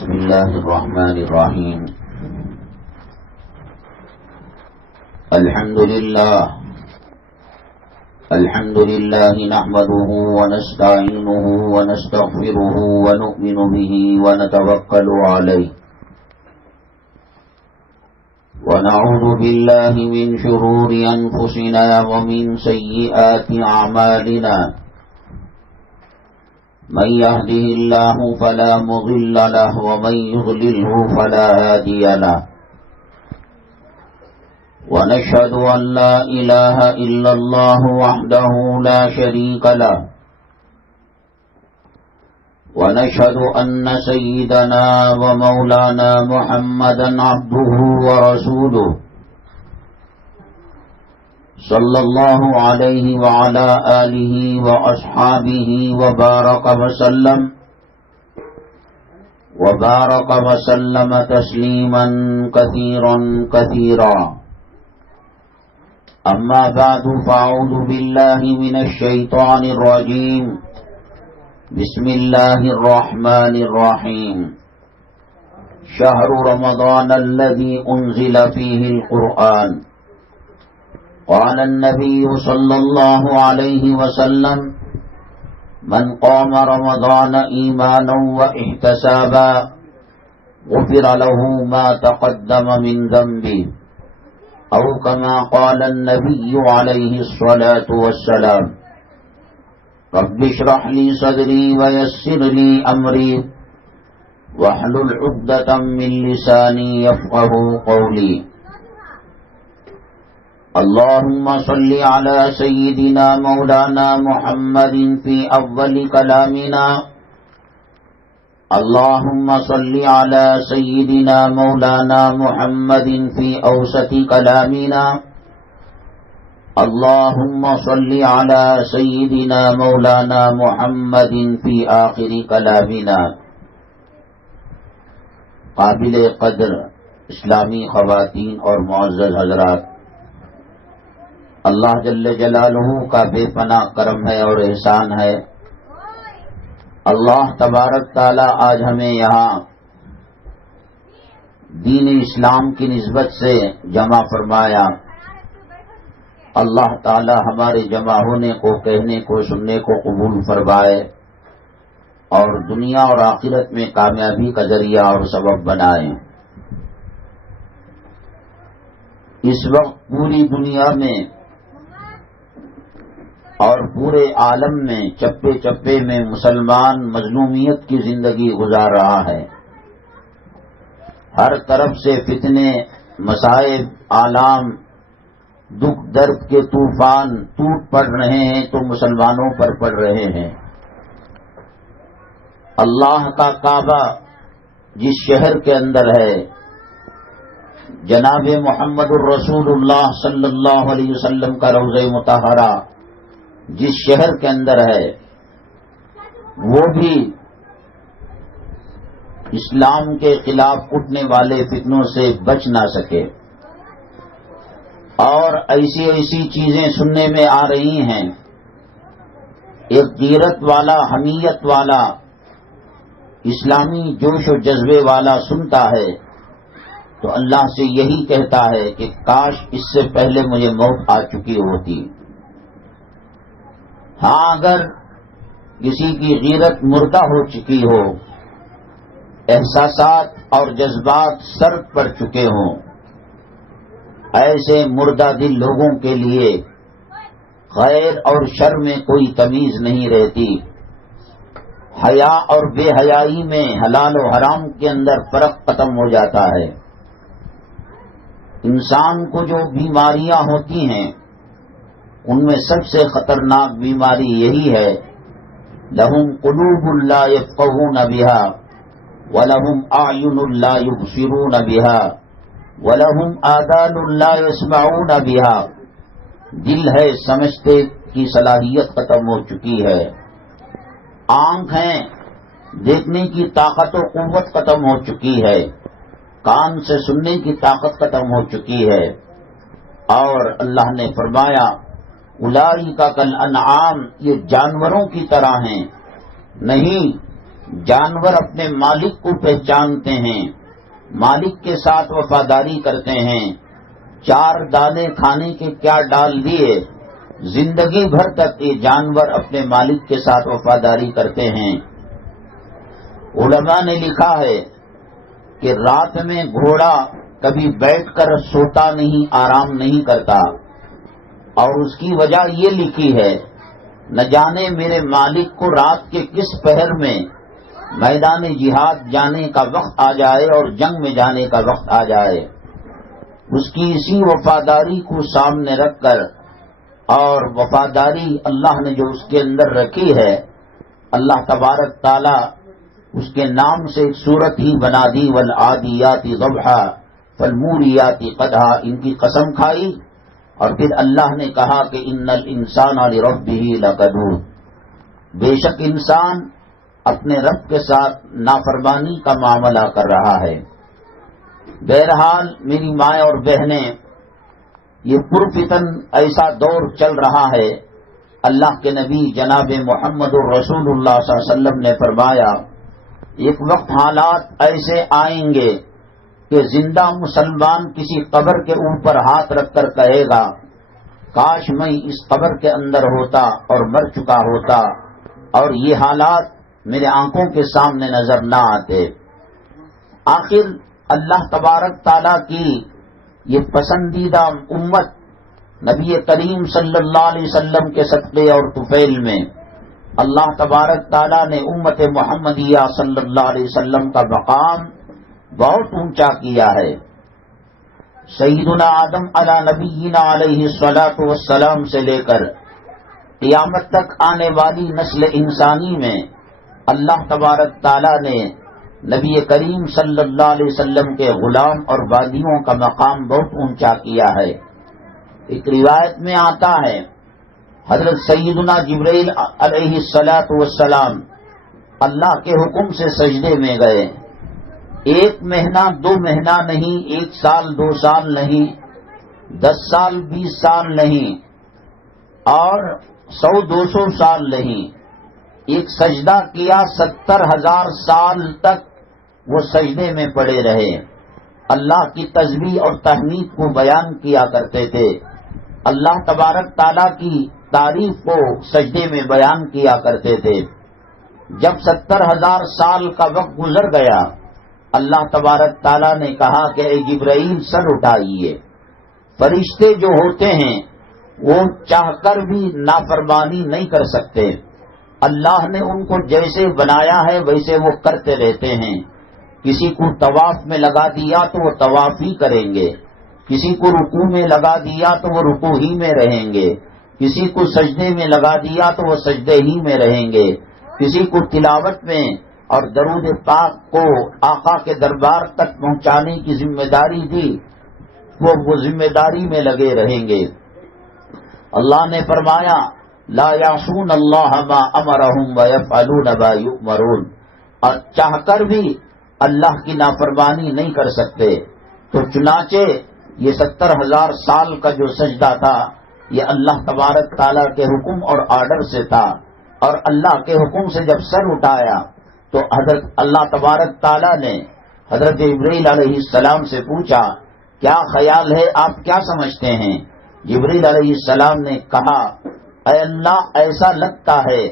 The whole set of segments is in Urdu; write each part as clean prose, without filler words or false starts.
بسم الله الرحمن الرحيم. الحمد لله نحمده ونستعينه ونستغفره ونؤمن به ونتوكل عليه ونعوذ بالله من شرور أنفسنا ومن سيئات أعمالنا. من يهده الله فلا مضل له ومن يضلله فلا هادي له. ونشهد أن لا إله إلا الله وحده لا شريك له. ونشهد أن سيدنا ومولانا محمدا عبده ورسوله صلى الله عليه وعلى آله وأصحابه وبارك وسلم تسليما كثيرا. أما بعد فأعوذ بالله من الشيطان الرجيم. بسم الله الرحمن الرحيم. شهر رمضان الذي أنزل فيه القرآن. قال النبي صلى الله عليه وسلم: من قام رمضان إيمانا واحتسابا غفر له ما تقدم من ذنبه، أو كما قال النبي عليه الصلاة والسلام. رب اشرح لي صدري ويسر لي أمري واحلل عقدة من لساني يفقه قولي. اللهم صل على سيدنا مولانا محمد في أول كلامنا. اللهم صل على سيدنا مولانا محمد في أوسط كلامنا. اللهم صل على سيدنا مولانا محمد في آخر كلامنا. قابل قدر اسلامی خواتین اور معزز حضرات، اللہ جل جلالہ کا بے پناہ کرم ہے اور احسان ہے. اللہ تبارک تعالی آج ہمیں یہاں دین اسلام کی نسبت سے جمع فرمایا. اللہ تعالی ہمارے جمع ہونے کو، کہنے کو، سننے کو قبول فرمائے اور دنیا اور آخرت میں کامیابی کا ذریعہ اور سبب بنائے. اس وقت پوری دنیا میں اور پورے عالم میں چپے چپے میں مسلمان مظلومیت کی زندگی گزار رہا ہے. ہر طرف سے فتنے، مصائب، آلام، دکھ درد کے طوفان ٹوٹ پڑ رہے ہیں تو مسلمانوں پر پڑ رہے ہیں. اللہ کا کعبہ جس شہر کے اندر ہے، جناب محمد الرسول اللہ صلی اللہ علیہ وسلم کا روضہ مطہرہ جس شہر کے اندر ہے، وہ بھی اسلام کے خلاف اٹھنے والے فتنوں سے بچ نہ سکے. اور ایسی چیزیں سننے میں آ رہی ہیں. ایک غیرت والا، حمیت والا، اسلامی جوش و جذبے والا سنتا ہے تو اللہ سے یہی کہتا ہے کہ کاش اس سے پہلے مجھے موت آ چکی ہوتی. ہاں، اگر کسی کی غیرت مردہ ہو چکی ہو، احساسات اور جذبات سرد پڑ چکے ہوں، ایسے مردہ دل لوگوں کے لیے خیر اور شر میں کوئی تمیز نہیں رہتی. حیا اور بے حیائی میں، حلال و حرام کے اندر فرق ختم ہو جاتا ہے. انسان کو جو بیماریاں ہوتی ہیں ان میں سب سے خطرناک بیماری یہی ہے: لہم قلوب لا یفقہون بہا ولہم اعین لا یبصرون بہا وَلَهُمْ آذَانٌ لَا يَسْمَعُونَ بِهَا. دل ہے، سمجھتے کی صلاحیت ختم ہو چکی ہے. آنکھ ہیں، دیکھنے کی طاقت و قوت ختم ہو چکی ہے. کان سے سننے کی طاقت ختم ہو چکی ہے. اور اللہ نے فرمایا: اولئک کالانعام، یہ جانوروں کی طرح ہیں. نہیں، جانور اپنے مالک کو پہچانتے ہیں، مالک کے ساتھ وفاداری کرتے ہیں۔ 4 دانے کھانے کے کیا ڈال دیے، زندگی بھر تک یہ جانور اپنے مالک کے ساتھ وفاداری کرتے ہیں۔ علماء نے لکھا ہے کہ رات میں گھوڑا کبھی بیٹھ کر سوتا نہیں، آرام نہیں کرتا، اور اس کی وجہ یہ لکھی ہے، نہ جانے میرے مالک کو رات کے کس پہر میں میدان جہاد جانے کا وقت آ جائے اور جنگ میں جانے کا وقت آ جائے۔ اس کی اسی وفاداری کو سامنے رکھ کر، اور وفاداری اللہ نے جو اس کے اندر رکھی ہے، اللہ تبارک تعالی اس کے نام سے ایک سورت ہی بنا دی، والعادیات ضبحا فالموریات قدحا، ان کی قسم کھائی، اور پھر اللہ نے کہا کہ ان الانسان لربہ لکنود، بے شک انسان اپنے رب کے ساتھ نافرمانی کا معاملہ کر رہا ہے۔ بہرحال میری مائیں اور بہنیں، یہ پرفتن ایسا دور چل رہا ہے۔ اللہ کے نبی جناب محمد الرسول اللہ صلی اللہ علیہ وسلم نے فرمایا، ایک وقت حالات ایسے آئیں گے کہ زندہ مسلمان کسی قبر کے اوپر ہاتھ رکھ کر کہے گا، کاش میں اس قبر کے اندر ہوتا اور مر چکا ہوتا، اور یہ حالات میرے آنکھوں کے سامنے نظر نہ آتے۔ آخر اللہ تبارک تعالیٰ کی یہ پسندیدہ امت نبی کریم صلی اللہ علیہ وسلم کے صدقے اور طفیل میں اللہ تبارک تعالیٰ نے امت محمدیہ صلی اللہ علیہ وسلم کا مقام بہت اونچا کیا ہے۔ سیدنا آدم علی نبینا علیہ الصلاۃ والسلام سے لے کر قیامت تک آنے والی نسل انسانی میں اللہ تبارک تعالیٰ نے نبی کریم صلی اللہ علیہ وسلم کے غلام اور بادیوں کا مقام بہت اونچا کیا ہے۔ ایک روایت میں آتا ہے، حضرت سیدنا جبرائیل علیہ الصلاۃ والسلام اللہ کے حکم سے سجدے میں گئے۔ 1 مہینہ 2 مہینہ نہیں، 1 سال 2 سال نہیں، 10 سال 20 سال نہیں، اور 100-200 سال نہیں، ایک سجدہ کیا 70,000 سال تک وہ سجدے میں پڑے رہے۔ اللہ کی تسبیح اور تحمید کو بیان کیا کرتے تھے، اللہ تبارک تعالیٰ کی تعریف کو سجدے میں بیان کیا کرتے تھے۔ جب 70,000 سال کا وقت گزر گیا، اللہ تبارک تعالیٰ نے کہا کہ اے جبرائیل سر اٹھائیے۔ فرشتے جو ہوتے ہیں وہ چاہ کر بھی نافرمانی نہیں کر سکتے، اللہ نے ان کو جیسے بنایا ہے ویسے وہ کرتے رہتے ہیں۔ کسی کو طواف میں لگا دیا تو وہ طواف ہی کریں گے، کسی کو رکوع میں لگا دیا تو وہ رکوع ہی میں رہیں گے، کسی کو سجدے میں لگا دیا تو وہ سجدے ہی میں رہیں گے، کسی کو تلاوت میں اور درود پاک کو آقا کے دربار تک پہنچانے کی ذمہ داری دی، وہ ذمہ داری میں لگے رہیں گے۔ اللہ نے فرمایا، لا یعصون اللہ ما امرہم ویفعلون ما یؤمرون، اور چاہ کر بھی اللہ کی نافرمانی نہیں کر سکتے۔ تو چنانچہ یہ 70,000 سال کا جو سجدہ تھا یہ اللہ تبارک تعالیٰ کے حکم اور آرڈر سے تھا، اور اللہ کے حکم سے جب سر اٹھایا تو حضرت اللہ تبارک تعالیٰ نے حضرت جبرائیل علیہ السلام سے پوچھا، کیا خیال ہے، آپ کیا سمجھتے ہیں؟ جبرائیل علیہ السلام نے کہا، اے اللہ، ایسا لگتا ہے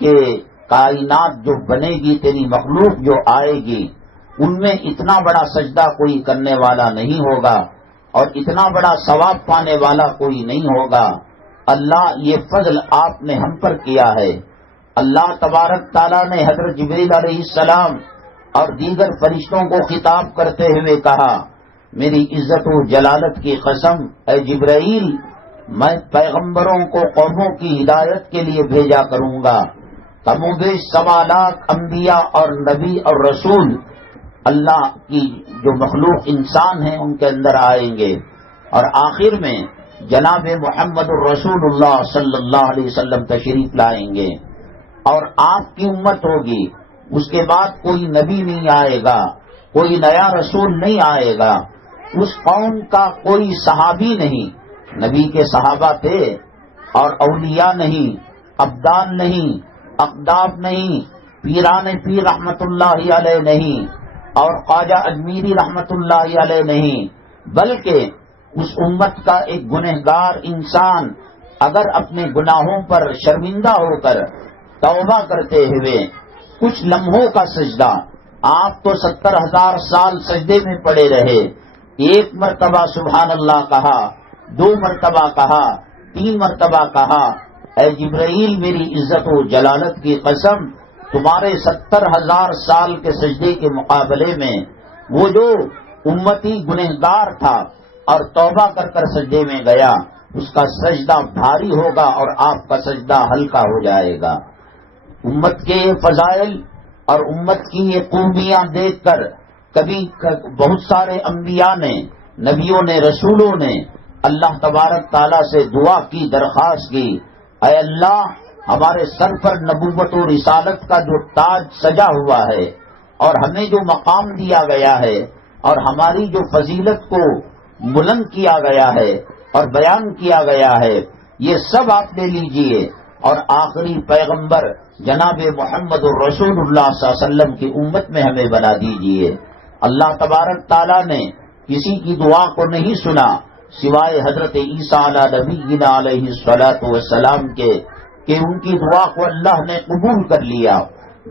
کہ کائنات جو بنے گی، تیری مخلوق جو آئے گی، ان میں اتنا بڑا سجدہ کوئی کرنے والا نہیں ہوگا اور اتنا بڑا ثواب پانے والا کوئی نہیں ہوگا۔ اللہ، یہ فضل آپ نے ہم پر کیا ہے۔ اللہ تبارک تعالیٰ نے حضرت جبرائیل علیہ السلام اور دیگر فرشتوں کو خطاب کرتے ہوئے کہا، میری عزت و جلالت کی قسم، اے جبرائیل، میں پیغمبروں کو قوموں کی ہدایت کے لیے بھیجا کروں گا۔ کم و بیش 1.25 لاکھ انبیاء اور نبی اور رسول اللہ کی جو مخلوق انسان ہیں ان کے اندر آئیں گے، اور آخر میں جناب محمد الرسول اللہ صلی اللہ علیہ وسلم تشریف لائیں گے، اور آپ کی امت ہوگی۔ اس کے بعد کوئی نبی نہیں آئے گا، کوئی نیا رسول نہیں آئے گا، اس قوم کا کوئی صحابی نہیں۔ نبی کے صحابہ تھے اور اولیاء نہیں، ابدال نہیں، اقداب نہیں، پیران پیر رحمت اللہ علیہ نہیں اور خواجہ اجمیری رحمت اللہ علیہ نہیں، بلکہ اس امت کا ایک گنہگار انسان اگر اپنے گناہوں پر شرمندہ ہو کر توبہ کرتے ہوئے کچھ لمحوں کا سجدہ، آپ تو 70,000 سال سجدے میں پڑے رہے، ایک مرتبہ سبحان اللہ کہا، 2 مرتبہ کہا، 3 مرتبہ کہا، اے جبرائیل میری عزت و جلالت کی قسم، تمہارے 70,000 سال کے سجدے کے مقابلے میں وہ جو امتی گنہگار تھا اور توبہ کر سجدے میں گیا، اس کا سجدہ بھاری ہوگا اور آپ کا سجدہ ہلکا ہو جائے گا۔ امت کے فضائل اور امت کی یہ خوبیاں دیکھ کر کبھی بہت سارے انبیاء نے، نبیوں نے، رسولوں نے اللہ تبارک تعالیٰ سے دعا کی، درخواست کی، اے اللہ ہمارے سر پر نبوت و رسالت کا جو تاج سجا ہوا ہے اور ہمیں جو مقام دیا گیا ہے اور ہماری جو فضیلت کو بلند کیا گیا ہے اور بیان کیا گیا ہے، یہ سب آپ لے لیجئے اور آخری پیغمبر جناب محمد الرسول اللہ صلی اللہ علیہ وسلم کی امت میں ہمیں بنا دیجئے۔ اللہ تبارک تعالیٰ نے کسی کی دعا کو نہیں سنا سوائے حضرت عیسیٰ علیہ نبینا علیہ الصلوۃ والسلام کے، کہ ان کی دعا کو اللہ نے قبول کر لیا۔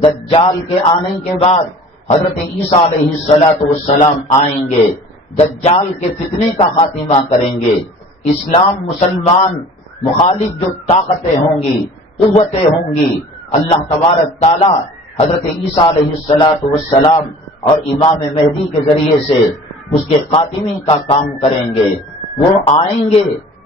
دجال کے آنے کے بعد حضرت عیسیٰ علیہ الصلوۃ والسلام آئیں گے، دجال کے فتنے کا خاتمہ کریں گے، اسلام مسلمان مخالف جو طاقتیں ہوں گی، قوتیں ہوں گی، اللہ تبارک تعالی حضرت عیسیٰ علیہ الصلوۃ والسلام اور امام مہدی کے ذریعے سے اس کے خاتمے کا کام کریں گے۔ وہ آئیں گے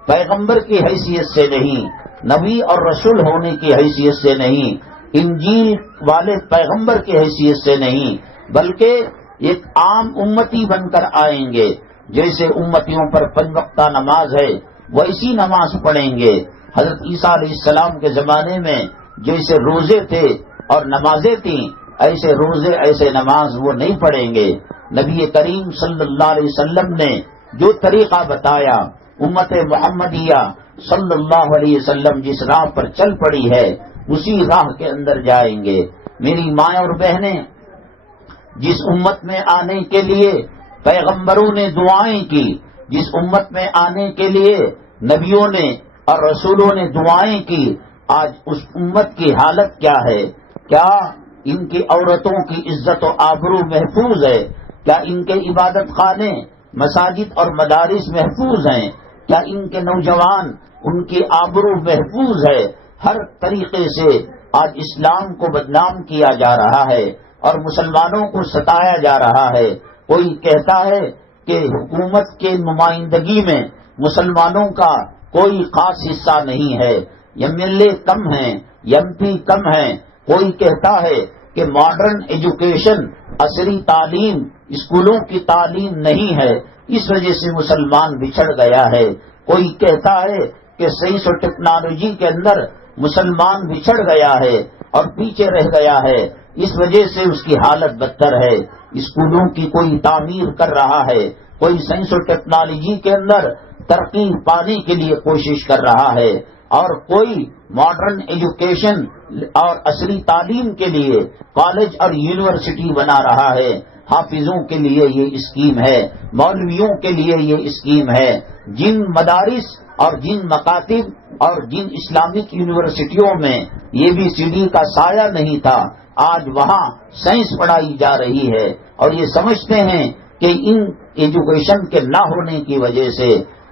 پیغمبر کی حیثیت سے نہیں، نبی اور رسول ہونے کی حیثیت سے نہیں، انجیل والے پیغمبر کی حیثیت سے نہیں، بلکہ ایک عام امتی بن کر آئیں گے۔ جیسے امتیوں پر 5 وقتہ نماز ہے ویسی نماز پڑھیں گے۔ حضرت عیسیٰ علیہ السلام کے زمانے میں جیسے روزے تھے اور نمازیں تھیں، ایسے روزے ایسے نماز وہ نہیں پڑھیں گے۔ نبی کریم صلی اللہ علیہ وسلم نے جو طریقہ بتایا، امت محمدیہ صلی اللہ علیہ وسلم جس راہ پر چل پڑی ہے اسی راہ کے اندر جائیں گے۔ میری مائیں اور بہنیں، جس امت میں آنے کے لیے پیغمبروں نے دعائیں کی، جس امت میں آنے کے لیے نبیوں نے اور رسولوں نے دعائیں کی، آج اس امت کی حالت کیا ہے؟ کیا ان کی عورتوں کی عزت و آبرو محفوظ ہے؟ کیا ان کے عبادت خانے، مساجد اور مدارس محفوظ ہیں؟ کیا ان کے نوجوان، ان کی آبرو محفوظ ہے؟ ہر طریقے سے آج اسلام کو بدنام کیا جا رہا ہے اور مسلمانوں کو ستایا جا رہا ہے۔ کوئی کہتا ہے کہ حکومت کے نمائندگی میں مسلمانوں کا کوئی خاص حصہ نہیں ہے، ایم ایل اے کم ہیں، ایم پی کم ہیں۔ کوئی کہتا ہے کہ ماڈرن ایجوکیشن، عصری تعلیم، اسکولوں کی تعلیم نہیں ہے، اس وجہ سے مسلمان بچھڑ گیا ہے۔ کوئی کہتا ہے کہ سائنس اور ٹیکنالوجی کے اندر مسلمان بچھڑ گیا ہے اور پیچھے رہ گیا ہے، اس وجہ سے اس کی حالت بدتر ہے۔ اسکولوں کی کوئی تعمیر کر رہا ہے، کوئی سائنس اور ٹیکنالوجی کے اندر ترقی پانے کے لیے کوشش کر رہا ہے، اور کوئی ماڈرن ایجوکیشن اور عصری تعلیم کے لیے کالج اور یونیورسٹی بنا رہا ہے۔ حافظوں کے لیے یہ اسکیم ہے، مولویوں کے لیے یہ اسکیم ہے۔ جن مدارس اور جن مکاتب اور جن اسلامک یونیورسٹیوں میں یہ بھی CD کا سایہ نہیں تھا، آج وہاں سائنس پڑھائی جا رہی ہے، اور یہ سمجھتے ہیں کہ ان ایجوکیشن کے نہ ہونے کی وجہ سے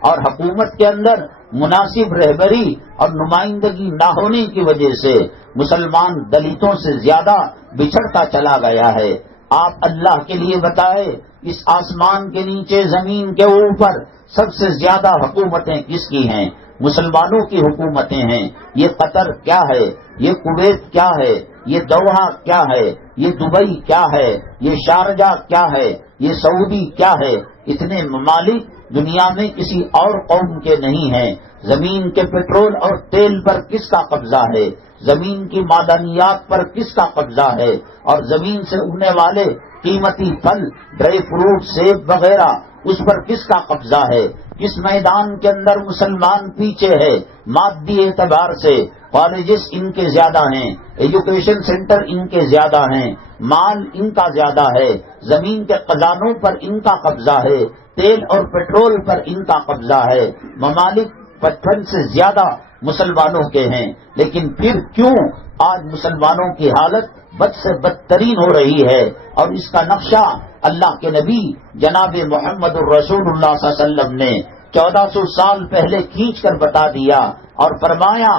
اور حکومت کے اندر مناسب رہبری اور نمائندگی نہ ہونے کی وجہ سے مسلمان دلتوں سے زیادہ بچھڑتا چلا گیا ہے۔ آپ اللہ کے لیے بتائے، اس آسمان کے نیچے، زمین کے اوپر سب سے زیادہ حکومتیں کس کی ہیں؟ مسلمانوں کی حکومتیں ہیں۔ یہ قطر کیا ہے؟ یہ کویت کیا ہے؟ یہ دوحہ کیا ہے؟ یہ دبئی کیا ہے؟ یہ شارجہ کیا ہے؟ یہ سعودی کیا ہے؟ اتنے ممالک دنیا میں کسی اور قوم کے نہیں ہیں۔ زمین کے پیٹرول اور تیل پر کس کا قبضہ ہے؟ زمین کی معدنیات پر کس کا قبضہ ہے؟ اور زمین سے اگنے والے قیمتی پھل، ڈرائی فروٹ، سیب وغیرہ اس پر کس کا قبضہ ہے، کس میدان کے اندر مسلمان پیچھے ہے، مادی اعتبار سے کالجز ان کے زیادہ ہیں، ایجوکیشن سینٹر ان کے زیادہ ہیں، مال ان کا زیادہ ہے، زمین کے خزانوں پر ان کا قبضہ ہے، تیل اور پیٹرول پر ان کا قبضہ ہے، ممالک 55 سے زیادہ مسلمانوں کے ہیں، لیکن پھر کیوں آج مسلمانوں کی حالت بد سے بدترین ہو رہی ہے؟ اور اس کا نقشہ اللہ کے نبی جناب محمد الرسول اللہ صلی اللہ علیہ وسلم نے 1400 سال پہلے کھینچ کر بتا دیا اور فرمایا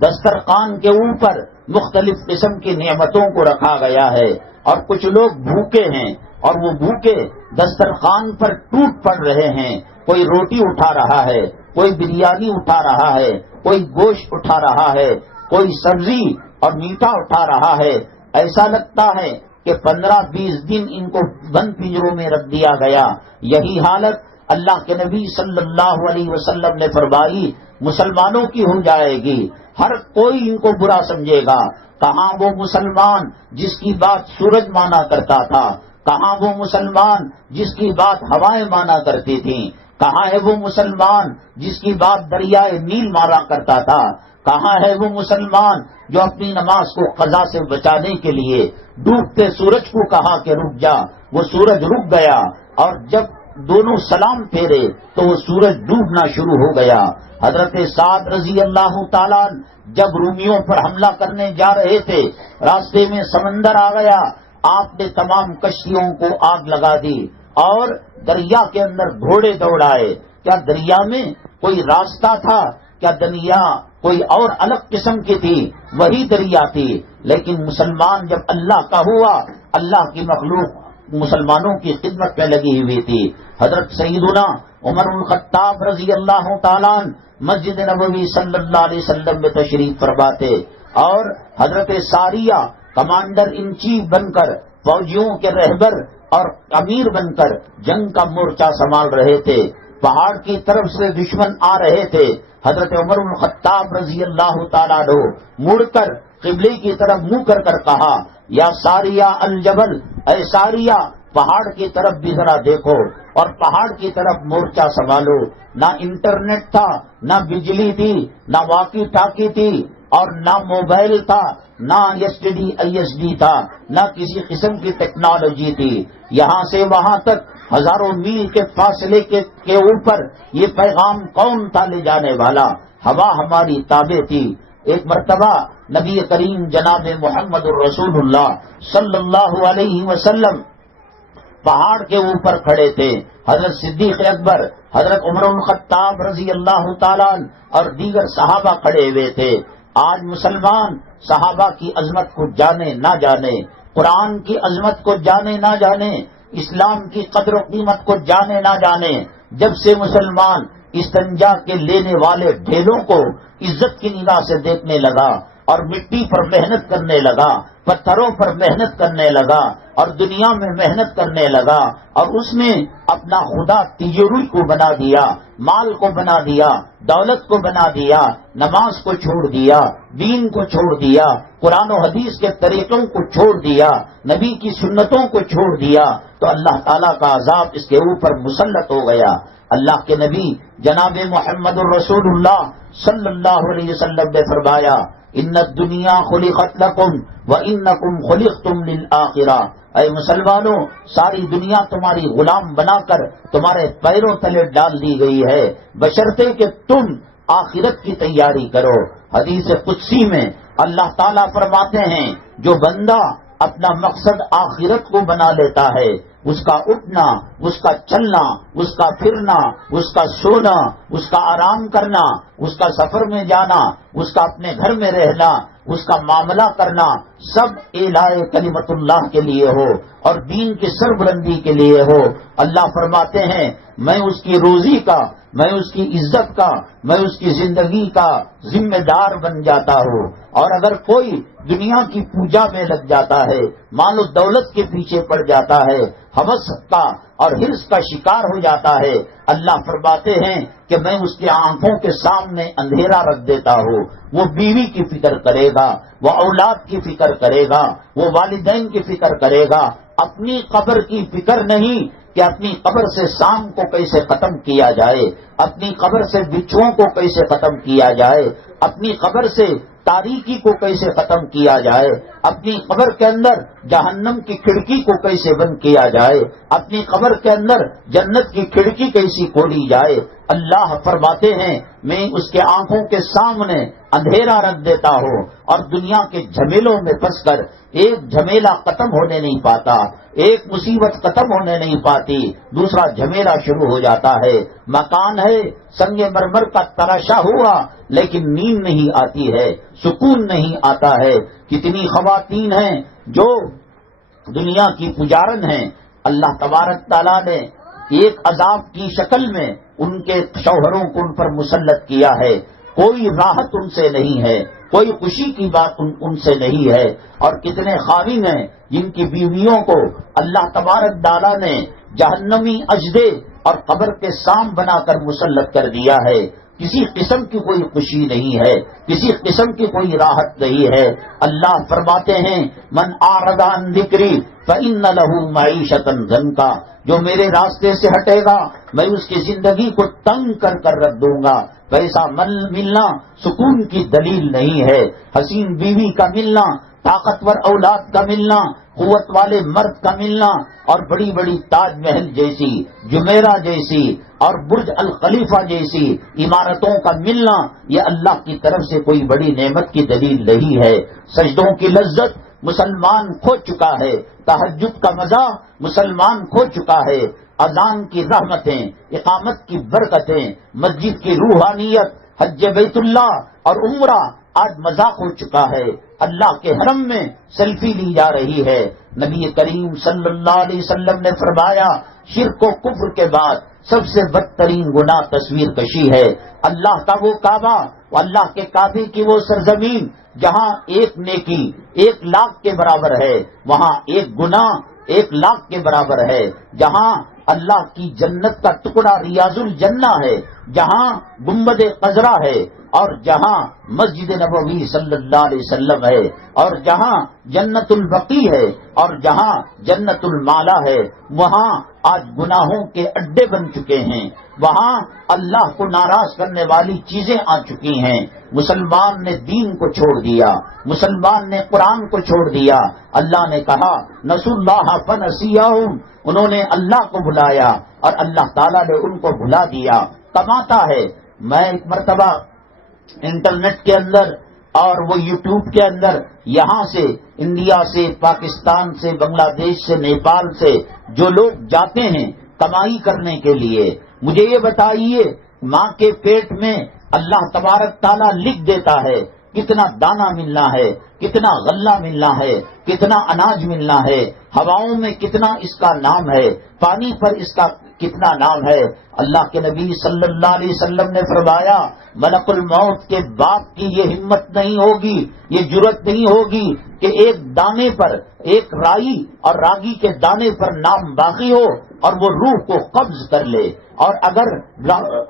دسترخوان کے اوپر مختلف قسم کی نعمتوں کو رکھا گیا ہے اور کچھ لوگ بھوکے ہیں اور وہ بھوکے دسترخوان پر ٹوٹ پڑ رہے ہیں، کوئی روٹی اٹھا رہا ہے، کوئی بریانی اٹھا رہا ہے، کوئی گوشت اٹھا رہا ہے، کوئی سبزی اور میٹھا اٹھا رہا ہے، ایسا لگتا ہے کہ 15-20 دن ان کو بند پنجروں میں رکھ دیا گیا۔ یہی حالت اللہ کے نبی صلی اللہ علیہ وسلم نے فرمائی مسلمانوں کی ہو جائے گی، ہر کوئی ان کو برا سمجھے گا۔ کہاں وہ مسلمان جس کی بات سورج مانا کرتا تھا، کہاں وہ مسلمان جس کی بات ہوائیں مانا کرتی تھیں، کہاں ہے وہ مسلمان جس کی بات دریائے نیل مانا کرتا تھا، کہاں ہے وہ مسلمان جو اپنی نماز کو قضا سے بچانے کے لیے ڈوبتے سورج کو کہا کہ رک جا، وہ سورج رک گیا اور جب دونوں سلام پھیرے تو وہ سورج ڈوبنا شروع ہو گیا۔ حضرت سعد رضی اللہ تعالیٰ جب رومیوں پر حملہ کرنے جا رہے تھے، راستے میں سمندر آ گیا، آپ نے تمام کشتیوں کو آگ لگا دی اور دریا کے اندر گھوڑے دوڑائے۔ کیا دریا میں کوئی راستہ تھا؟ کیا دریا کوئی اور الگ قسم کی تھی؟ وہی دریا تھی، لیکن مسلمان جب اللہ کا ہوا، اللہ کی مخلوق مسلمانوں کی خدمت میں لگی ہوئی تھی۔ حضرت سیدنا عمر الخطاب رضی اللہ تعالیٰ مسجد نبوی صلی اللہ علیہ وسلم میں تشریف فرماتے اور حضرت ساریہ کمانڈر ان چیف بن کر، فوجیوں کے رہبر اور امیر بن کر جنگ کا مورچہ سنبھال رہے تھے۔ پہاڑ کی طرف سے دشمن آ رہے تھے۔ حضرت عمر الخطاب رضی اللہ تعالیٰ عنہ مڑ کر قبلے کی طرف منہ کر کر کہا یا ساریہ الجبل، اے ساریہ پہاڑ کی طرف بھی ذرا دیکھو اور پہاڑ کی طرف مورچہ سنبھالو۔ نہ انٹرنیٹ تھا، نہ بجلی تھی، نہ واکی ٹاکی تھی اور نہ موبائل تھا، نہ STD تھا، نہ کسی قسم کی ٹیکنالوجی تھی۔ یہاں سے وہاں تک ہزاروں میل کے فاصلے کے اوپر یہ پیغام کون تھا لے جانے والا؟ ہوا ہماری تابع تھی۔ ایک مرتبہ نبی کریم جناب محمد الرسول اللہ صلی اللہ علیہ وسلم پہاڑ کے اوپر کھڑے تھے۔ حضرت صدیق اکبر، حضرت عمر الخطاب رضی اللہ تعالیٰ اور دیگر صحابہ کھڑے ہوئے تھے۔ آج مسلمان صحابہ کی عظمت کو جانے نہ جانے، قرآن کی عظمت کو جانے نہ جانے، اسلام کی قدر و قیمت کو جانے نہ جانے۔ جب سے مسلمان استنجا کے لینے والے ڈھیلوں کو عزت کی نگاہ سے دیکھنے لگا اور مٹی پر محنت کرنے لگا، پتھروں پر محنت کرنے لگا اور دنیا میں محنت کرنے لگا اور اس نے اپنا خدا تجوری کو بنا دیا، مال کو بنا دیا، دولت کو بنا دیا، نماز کو چھوڑ دیا، دین کو چھوڑ دیا، قرآن و حدیث کے طریقوں کو چھوڑ دیا، نبی کی سنتوں کو چھوڑ دیا، تو اللہ تعالیٰ کا عذاب اس کے اوپر مسلط ہو گیا۔ اللہ کے نبی جناب محمد الرسول اللہ صلی اللہ علیہ وسلم نے فرمایا ان الدنیا خلقت لکم وانکم خلقتم للآخرہ، اے مسلمانوں ساری دنیا تمہاری غلام بنا کر تمہارے پیروں تلے ڈال دی گئی ہے بشرطے کہ تم آخرت کی تیاری کرو۔ حدیث قدسی میں اللہ تعالیٰ فرماتے ہیں جو بندہ اپنا مقصد آخرت کو بنا لیتا ہے، اس کا اٹھنا، اس کا چلنا، اس کا پھرنا، اس کا سونا، اس کا آرام کرنا، اس کا سفر میں جانا، اس کا اپنے گھر میں رہنا، اس کا معاملہ کرنا سب اعلاء کلمت اللہ کے لیے ہو اور دین کی سربلندی کے لیے ہو۔ اللہ فرماتے ہیں میں اس کی روزی کا، میں اس کی عزت کا، میں اس کی زندگی کا ذمہ دار بن جاتا ہوں۔ اور اگر کوئی دنیا کی پوجا میں لگ جاتا ہے، مال و دولت کے پیچھے پڑ جاتا ہے، ہوس کا اور حرص کا شکار ہو جاتا ہے، اللہ فرماتے ہیں کہ میں اس کی آنکھوں کے سامنے اندھیرا رکھ دیتا ہوں۔ وہ بیوی کی فکر کرے گا، وہ اولاد کی فکر کرے گا، وہ والدین کی فکر کرے گا، اپنی قبر کی فکر نہیں، کہ اپنی قبر سے سام کو کیسے ختم کیا جائے، اپنی قبر سے بچھوؤں کو کیسے ختم کیا جائے، اپنی قبر سے تاریکی کو کیسے ختم کیا جائے، اپنی قبر کے اندر جہنم کی کھڑکی کو کیسے بند کیا جائے، اپنی قبر کے اندر جنت کی کھڑکی کیسی کھولی جائے۔ اللہ فرماتے ہیں میں اس کے آنکھوں کے سامنے اندھیرا رکھ دیتا ہوں اور دنیا کے جھمیلوں میں پھنس کر ایک جھمیلا ختم ہونے نہیں پاتا، ایک مصیبت ختم ہونے نہیں پاتی، دوسرا جھمیلا شروع ہو جاتا ہے۔ مکان ہے سنگ مرمر کا تراشا ہوا لیکن نیند نہیں آتی ہے، سکون نہیں آتا ہے۔ کتنی خواتین ہیں جو دنیا کی پجارن ہیں، اللہ تبارک تعالیٰ نے ایک عذاب کی شکل میں ان کے شوہروں کو ان پر مسلط کیا ہے، کوئی راحت ان سے نہیں ہے، کوئی خوشی کی بات ان سے نہیں ہے۔ اور کتنے خاوین ہیں جن کی بیویوں کو اللہ تبارک تعالیٰ نے جہنمی اجدے اور قبر کے سام بنا کر مسلط کر دیا ہے، کسی قسم کی کوئی خوشی نہیں ہے، کسی قسم کی کوئی راحت نہیں ہے۔ اللہ فرماتے ہیں من اعرض عن ذکری فإن له معیشۃ ضنکا، جو میرے راستے سے ہٹے گا میں اس کی زندگی کو تنگ کر کر رکھ دوں گا۔ پیسہ ملنا سکون کی دلیل نہیں ہے، حسین بیوی کا ملنا، طاقتور اولاد کا ملنا، قوت والے مرد کا ملنا اور بڑی بڑی تاج محل جیسی، جمیرہ جیسی اور برج الخلیفہ جیسی عمارتوں کا ملنا یہ اللہ کی طرف سے کوئی بڑی نعمت کی دلیل نہیں ہے۔ سجدوں کی لذت مسلمان کھو چکا ہے، تہجد کا مزہ مسلمان کھو چکا ہے، اذان کی رحمتیں، اقامت کی برکتیں، مسجد کی روحانیت، حج بیت اللہ اور عمرہ آج مذاق ہو چکا ہے۔ اللہ کے حرم میں سیلفی لی جا رہی ہے۔ نبی کریم صلی اللہ علیہ وسلم نے فرمایا شرک و کفر کے بعد سب سے بدترین گناہ تصویر کشی ہے۔ اللہ کا وہ کعبہ، اللہ کے کعبے کی وہ سرزمین جہاں ایک نیکی 1,00,000 کے برابر ہے، وہاں ایک گناہ 1,00,000 کے برابر ہے۔ جہاں اللہ کی جنت کا ٹکڑا ریاض الجنہ ہے، جہاں گنبد خضرا ہے اور جہاں مسجد نبوی صلی اللہ علیہ وسلم ہے اور جہاں جنت البقیع ہے اور جہاں جنت المالا ہے، وہاں آج گناہوں کے اڈے بن چکے ہیں، وہاں اللہ کو ناراض کرنے والی چیزیں آ چکی ہیں۔ مسلمان نے دین کو چھوڑ دیا، مسلمان نے قرآن کو چھوڑ دیا۔ اللہ نے کہا نسوا اللہ فنسیہم، انہوں نے اللہ کو بلایا اور اللہ تعالیٰ نے ان کو بھلا دیا۔ کماتا ہے، میں ایک مرتبہ انٹرنیٹ کے اندر اور وہ یوٹیوب کے اندر یہاں سے انڈیا سے، پاکستان سے، بنگلہ دیش سے، نیپال سے جو لوگ جاتے ہیں کمائی کرنے کے لیے، مجھے یہ بتائیے ماں کے پیٹ میں اللہ تبارک تعالیٰ لکھ دیتا ہے کتنا دانہ ملنا ہے، کتنا غلہ ملنا ہے، کتنا اناج ملنا ہے، ہواؤں میں کتنا اس کا نام ہے، پانی پر اس کا کتنا نام ہے۔ اللہ کے نبی صلی اللہ علیہ وسلم نے فرمایا ملک الموت کے باپ کی یہ ہمت نہیں ہوگی، یہ جرأت نہیں ہوگی کہ ایک دانے پر، ایک رائی اور راگی کے دانے پر نام باقی ہو اور وہ روح کو قبض کر لے، اور اگر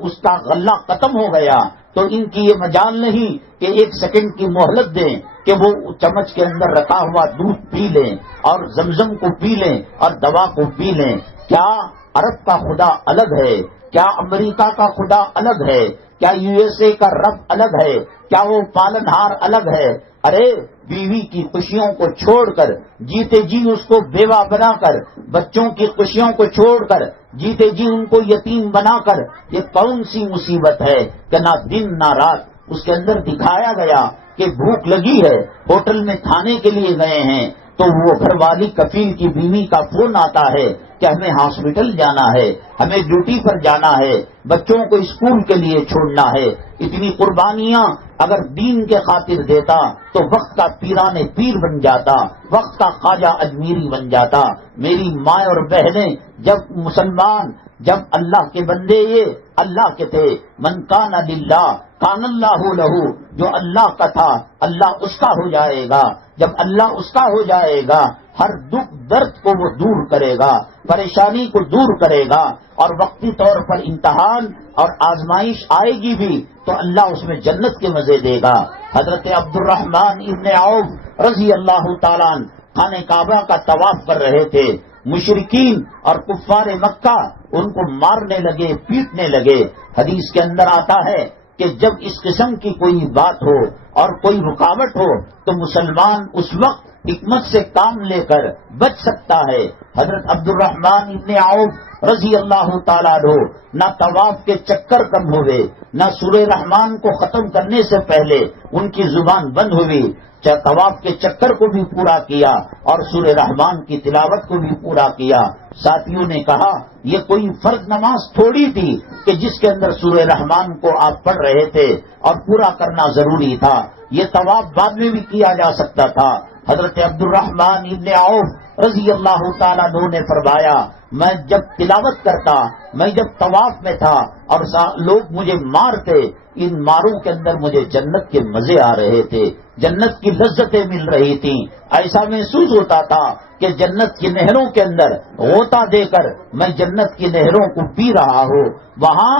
اس کا غلہ ختم ہو گیا تو ان کی یہ مجال نہیں کہ 1 سیکنڈ کی مہلت دیں کہ وہ چمچ کے اندر رکھا ہوا دودھ پی لیں اور زمزم کو پی لیں اور دوا کو پی لیں۔ کیا عرب کا خدا الگ ہے؟ کیا امریکہ کا خدا الگ ہے؟ کیا USA کا رب الگ ہے؟ کیا وہ پالنہار الگ ہے؟ ارے بیوی کی خوشیوں کو چھوڑ کر جیتے جی اس کو بیوہ بنا کر، بچوں کی خوشیوں کو چھوڑ کر جیتے جی ان کو یتیم بنا کر، یہ کون سی مصیبت ہے کہ نہ دن نہ رات اس کے اندر دکھایا گیا کہ بھوک لگی ہے، ہوٹل میں کھانے کے لیے گئے ہیں تو وہ گھر والی کفیل کی بیوی کا فون آتا ہے کہ ہمیں ہاسپٹل جانا ہے، ہمیں ڈیوٹی پر جانا ہے، بچوں کو اسکول کے لیے چھوڑنا ہے۔ اتنی قربانیاں اگر دین کے خاطر دیتا تو وقت کا پیران پیر بن جاتا، وقت کا خواجہ اجمیری بن جاتا۔ میری ماں اور بہنیں، جب اللہ کے بندے یہ اللہ کے تھے، من کان للہ کان اللہ لہو، جو اللہ کا تھا اللہ اس کا ہو جائے گا۔ جب اللہ اس کا ہو جائے گا ہر دکھ درد کو وہ دور کرے گا، پریشانی کو دور کرے گا، اور وقتی طور پر امتحان اور آزمائش آئے گی بھی تو اللہ اس میں جنت کے مزے دے گا۔ حضرت عبد الرحمن ابن عوف رضی اللہ تعالیٰ عنہ خانہ کعبہ کا طواف کر رہے تھے، مشرکین اور کفار مکہ ان کو مارنے لگے، پیٹنے لگے۔ حدیث کے اندر آتا ہے کہ جب اس قسم کی کوئی بات ہو اور کوئی رکاوٹ ہو تو مسلمان اس وقت حکمت سے کام لے کر بچ سکتا ہے۔ حضرت عبد الرحمن ابن عوف رضی اللہ تعالیٰ عنہ نہ طواف کے چکر کم ہوئے، نہ سورہ رحمان کو ختم کرنے سے پہلے ان کی زبان بند ہوئی، چاہے طواف کے چکر کو بھی پورا کیا اور سورہ رحمان کی تلاوت کو بھی پورا کیا۔ ساتھیوں نے کہا یہ کوئی فرض نماز تھوڑی تھی کہ جس کے اندر سورہ رحمان کو آپ پڑھ رہے تھے اور پورا کرنا ضروری تھا، یہ طواف بعد میں بھی کیا جا سکتا تھا۔ حضرت عبد الرحمن ابن عوف رضی اللہ تعالیٰ عنہ نے فرمایا میں جب تلاوت کرتا، میں جب طواف میں تھا اور لوگ مجھے مارتے، ان ماروں کے اندر مجھے جنت کے مزے آ رہے تھے، جنت کی لذتیں مل رہی تھیں، ایسا محسوس ہوتا تھا کہ جنت کی نہروں کے اندر غوطہ دے کر میں جنت کی نہروں کو پی رہا ہوں۔ وہاں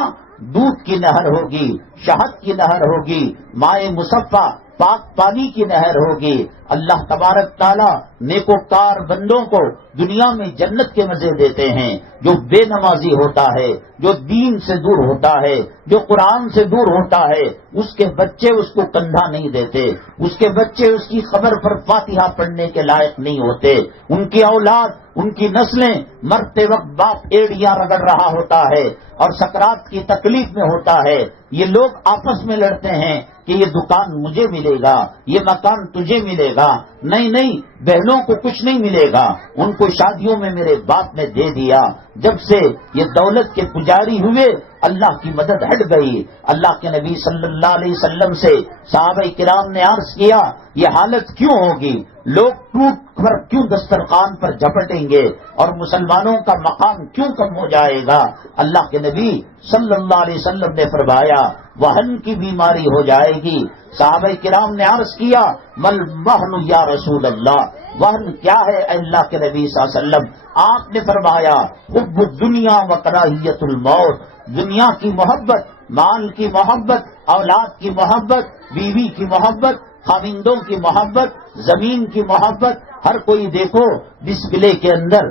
دودھ کی نہر ہوگی، شہد کی نہر ہوگی، مائع مصفا پاک پانی کی نہر ہوگی۔ اللہ تبارک تعالیٰ نیکوکار بندوں کو دنیا میں جنت کے مزے دیتے ہیں۔ جو بے نمازی ہوتا ہے، جو دین سے دور ہوتا ہے، جو قرآن سے دور ہوتا ہے، اس کے بچے اس کو کندھا نہیں دیتے، اس کے بچے اس کی قبر پر فاتحہ پڑھنے کے لائق نہیں ہوتے، ان کی اولاد، ان کی نسلیں مرتے وقت باپ ایڑیاں رگڑ رہا ہوتا ہے اور سکرات کی تکلیف میں ہوتا ہے۔ یہ لوگ آپس میں لڑتے ہیں کہ یہ دکان مجھے ملے گا، یہ مکان تجھے ملے گا۔ نہیں، بہنوں کو کچھ نہیں ملے گا، ان کو شادیوں میں میرے باپ نے دے دیا۔ جب سے یہ دولت کے پجاری ہوئے اللہ کی مدد ہٹ گئی۔ اللہ کے نبی صلی اللہ علیہ وسلم سے صحابہ کرام نے عرض کیا یہ حالت کیوں ہوگی؟ لوگ ٹوٹ کر کیوں دسترخوان پر جھپٹیں گے اور مسلمانوں کا مقام کیوں کم ہو جائے گا؟ اللہ کے نبی صلی اللہ علیہ وسلم نے فرمایا وہن کی بیماری ہو جائے گی۔ صحابہ کرام نے عرض کیا مل وہن یا رسول اللہ، وہن کیا ہے اے اللہ کے نبی صلی اللہ علیہ وسلم؟ آپ نے فرمایا حب الدنیا و کراہیت الموت، دنیا کی محبت، مال کی محبت، اولاد کی محبت، بیوی کی محبت، خاوندوں کی محبت، زمین کی محبت۔ ہر کوئی دیکھو ڈسپلے کے اندر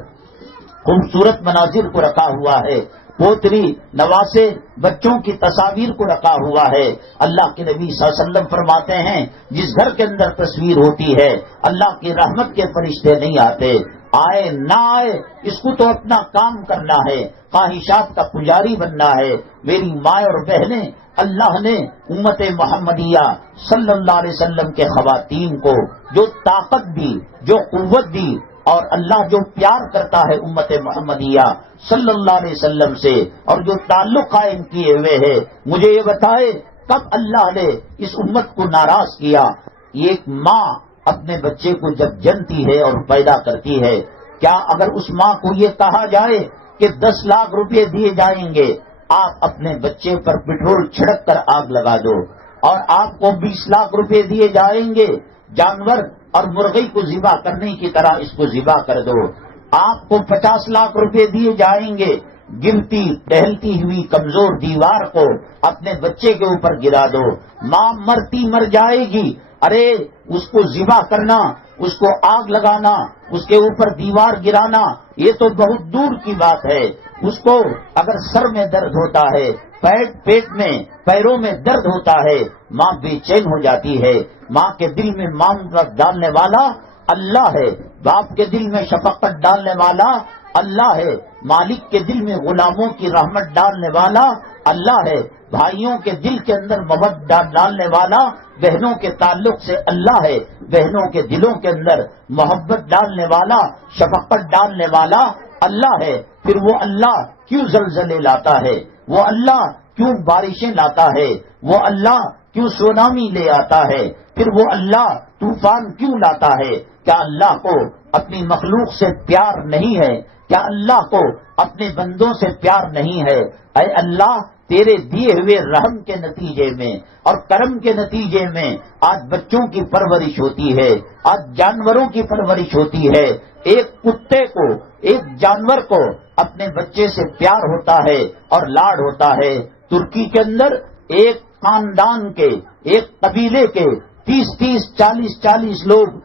خوبصورت مناظر کو رکھا ہوا ہے، پوتری نواسے بچوں کی تصاویر کو رکھا ہوا ہے۔ اللہ کے نبی صلی اللہ علیہ وسلم فرماتے ہیں جس گھر کے اندر تصویر ہوتی ہے اللہ کی رحمت کے فرشتے نہیں آتے۔ آئے نہ آئے اس کو تو اپنا کام کرنا ہے، خواہشات کا پجاری بننا ہے۔ میری ماں اور بہنیں، اللہ نے امت محمدیہ صلی اللہ علیہ وسلم کے خواتین کو جو طاقت دی، جو قوت دی، اور اللہ جو پیار کرتا ہے امت محمدیہ صلی اللہ علیہ وسلم سے اور جو تعلق قائم کیے ہوئے ہے، مجھے یہ بتائے کب اللہ نے اس امت کو ناراض کیا؟ ایک ماں اپنے بچے کو جب جنتی ہے اور پیدا کرتی ہے، کیا اگر اس ماں کو یہ کہا جائے کہ 10 لاکھ روپے دیے جائیں گے، آپ اپنے بچے پر پٹرول چھڑک کر آگ لگا دو، اور آپ کو 20 لاکھ روپے دیے جائیں گے، جانور اور مرغی کو ذبح کرنے کی طرح اس کو ذبح کر دو، آپ کو 50 لاکھ روپے دیے جائیں گے، گرتی ٹہلتی ہوئی کمزور دیوار کو اپنے بچے کے اوپر گرا دو، ماں مرتی مر جائے گی، ارے اس کو ذبح کرنا، اس کو آگ لگانا، اس کے اوپر دیوار گرانا یہ تو بہت دور کی بات ہے۔ اس کو اگر سر میں درد ہوتا ہے، پیٹ میں پیروں میں درد ہوتا ہے، ماں بے چین ہو جاتی ہے۔ ماں کے دل میں محبت ڈالنے والا اللہ ہے، باپ کے دل میں شفقت ڈالنے والا اللہ ہے، مالک کے دل میں غلاموں کی رحمت ڈالنے والا اللہ ہے، بھائیوں کے دل کے اندر محبت ڈالنے والا بہنوں کے تعلق سے اللہ ہے، بہنوں کے دلوں کے اندر محبت ڈالنے والا شفقت ڈالنے والا اللہ ہے۔ پھر وہ اللہ کیوں زلزلے لاتا ہے؟ وہ اللہ کیوں بارشیں لاتا ہے؟ وہ اللہ کیوں سونامی لے آتا ہے؟ پھر وہ اللہ طوفان کیوں لاتا ہے؟ کیا اللہ کو اپنی مخلوق سے پیار نہیں ہے؟ کیا اللہ کو اپنے بندوں سے پیار نہیں ہے؟ اے اللہ تیرے دیے ہوئے رحم کے نتیجے میں اور کرم کے نتیجے میں آج بچوں کی پرورش ہوتی ہے، آج جانوروں کی پرورش ہوتی ہے۔ ایک کتے کو، ایک جانور کو اپنے بچے سے پیار ہوتا ہے اور لاڈ ہوتا ہے۔ ترکی کے اندر ایک خاندان کے، ایک قبیلے کے 30-40 لوگ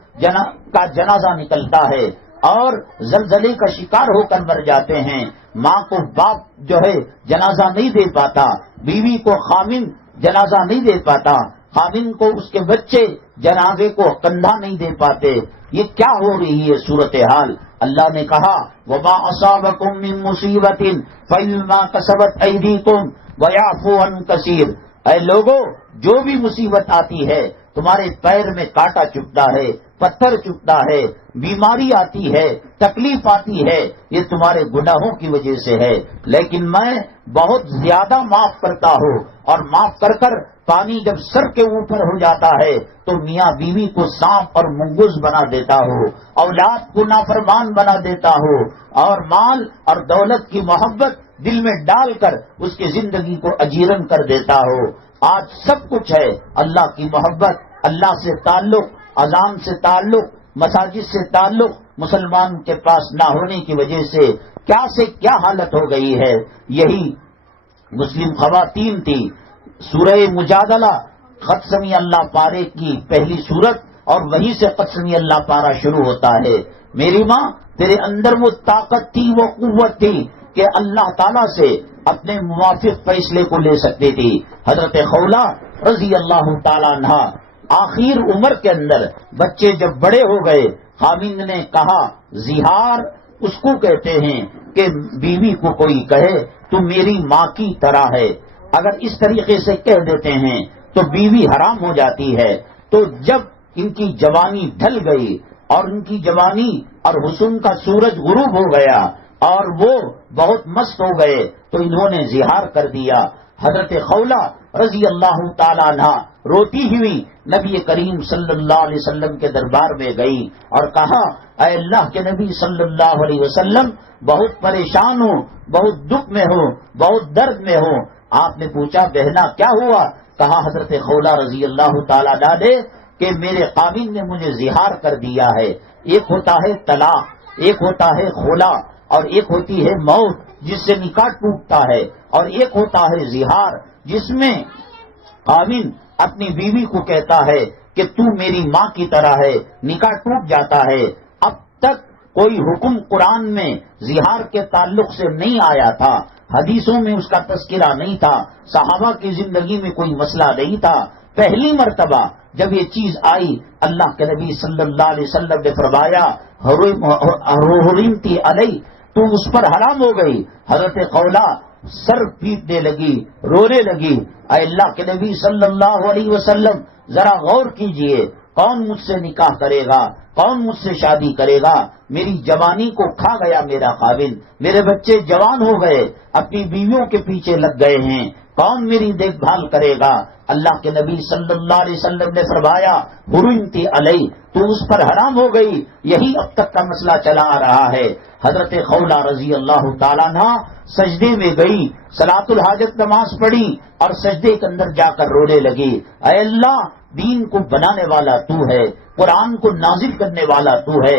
کا جنازہ نکلتا ہے اور زلزلے کا شکار ہو کر مر جاتے ہیں. ماں کو باپ جو ہے جنازہ نہیں دے پاتا، بیوی کو خامن جنازہ نہیں دے پاتا، خامن کو اس کے بچے جنازے کو کندھا نہیں دے پاتے. یہ کیا ہو رہی ہے صورتحال؟ اللہ نے کہا وَمَا أَصَابَكُم مِّن مُّصِيبَةٍ فَبِمَا كَسَبَتْ أَيْدِيكُمْ وَيَعْفُو عَن كَثِيرٍ. اے لوگو، جو بھی مصیبت آتی ہے، تمہارے پیر میں کانٹا چبھتا ہے، پتھر چبھتا ہے، بیماری آتی ہے، تکلیف آتی ہے، یہ تمہارے گناہوں کی وجہ سے ہے، لیکن میں بہت زیادہ معاف کرتا ہوں. اور معاف کر کر پانی جب سر کے اوپر ہو جاتا ہے تو میاں بیوی کو سانپ اور منگوس بنا دیتا ہو، اولاد کو نافرمان بنا دیتا ہو، اور مال اور دولت کی محبت دل میں ڈال کر اس کی زندگی کو اجیرن کر دیتا ہو. آج سب کچھ ہے، اللہ کی محبت، اللہ سے تعلق، اذان سے تعلق، مساجد سے تعلق مسلمان کے پاس نہ ہونے کی وجہ سے کیا سے کیا حالت ہو گئی ہے. یہی مسلم خواتین تھی. سورہ مجادلہ قد سمیع اللہ پارے کی پہلی سورت، اور وہیں سے قد سمیع اللہ پارا شروع ہوتا ہے. میری ماں، تیرے اندر وہ طاقت تھی، وہ قوت تھی کہ اللہ تعالیٰ سے اپنے موافق فیصلے کو لے سکتی تھی. حضرت خولہ رضی اللہ تعالیٰ عنہ آخر عمر کے اندر، بچے جب بڑے ہو گئے، خاوند نے کہا، زہار اس کو کہتے ہیں کہ بیوی کو کوئی کہے تو میری ماں کی طرح ہے. اگر اس طریقے سے کہہ دیتے ہیں تو بیوی حرام ہو جاتی ہے. تو جب ان کی جوانی ڈھل گئی اور ان کی جوانی اور حسن کا سورج غروب ہو گیا اور وہ بہت مست ہو گئے تو انہوں نے زہار کر دیا. حضرت خولہ رضی اللہ تعالیٰ عنہ روتی ہوئی نبی کریم صلی اللہ علیہ وسلم کے دربار میں گئی اور کہا، اے اللہ کے نبی صلی اللہ علیہ وسلم، بہت پریشان ہوں، بہت دکھ میں ہوں، بہت درد میں ہوں. آپ نے پوچھا، بہنا کیا ہوا؟ کہا حضرت خولہ رضی اللہ تعالیٰ عنہ کہ میرے خاوند نے مجھے زہار کر دیا ہے. ایک ہوتا ہے طلاق، ایک ہوتا ہے خلا، اور ایک ہوتی ہے موت جس سے نکاح ٹوٹتا ہے، اور ایک ہوتا ہے زہار جس میں خاوند اپنی بیوی کو کہتا ہے کہ تو میری ماں کی طرح ہے، نکاح ٹوٹ جاتا ہے. اب تک کوئی حکم قرآن میں زہار کے تعلق سے نہیں آیا تھا، حدیثوں میں اس کا تذکرہ نہیں تھا، صحابہ کی زندگی میں کوئی مسئلہ نہیں تھا. پہلی مرتبہ جب یہ چیز آئی، اللہ کے نبی صلی اللہ علیہ وسلم نے فرمایا، حرمتی علیہ، تو اس پر حرام ہو گئی. حضرت خولہ سر پیٹنے لگی، رونے لگی. اے اللہ کے نبی صلی اللہ علیہ وسلم، ذرا غور کیجئے، کون مجھ سے نکاح کرے گا، کون مجھ سے شادی کرے گا؟ میری جوانی کو کھا گیا میرا خاوند، میرے بچے جوان ہو گئے، اپنی بیویوں کے پیچھے لگ گئے ہیں، کون میری دیکھ بھال کرے گا؟ اللہ کے نبی صلی اللہ علیہ وسلم نے فرمایا، حرمتی علیہ، تو اس پر حرام ہو گئی. یہی اب تک کا مسئلہ چلا آ رہا ہے. حضرت خولہ رضی اللہ تعالیٰ عنہ سجدے میں گئی، صلاۃ الحاجت نماز پڑھی اور سجدے کے اندر جا کر رونے لگی. اے اللہ، دین کو بنانے والا تو ہے، قرآن کو نازل کرنے والا تو ہے،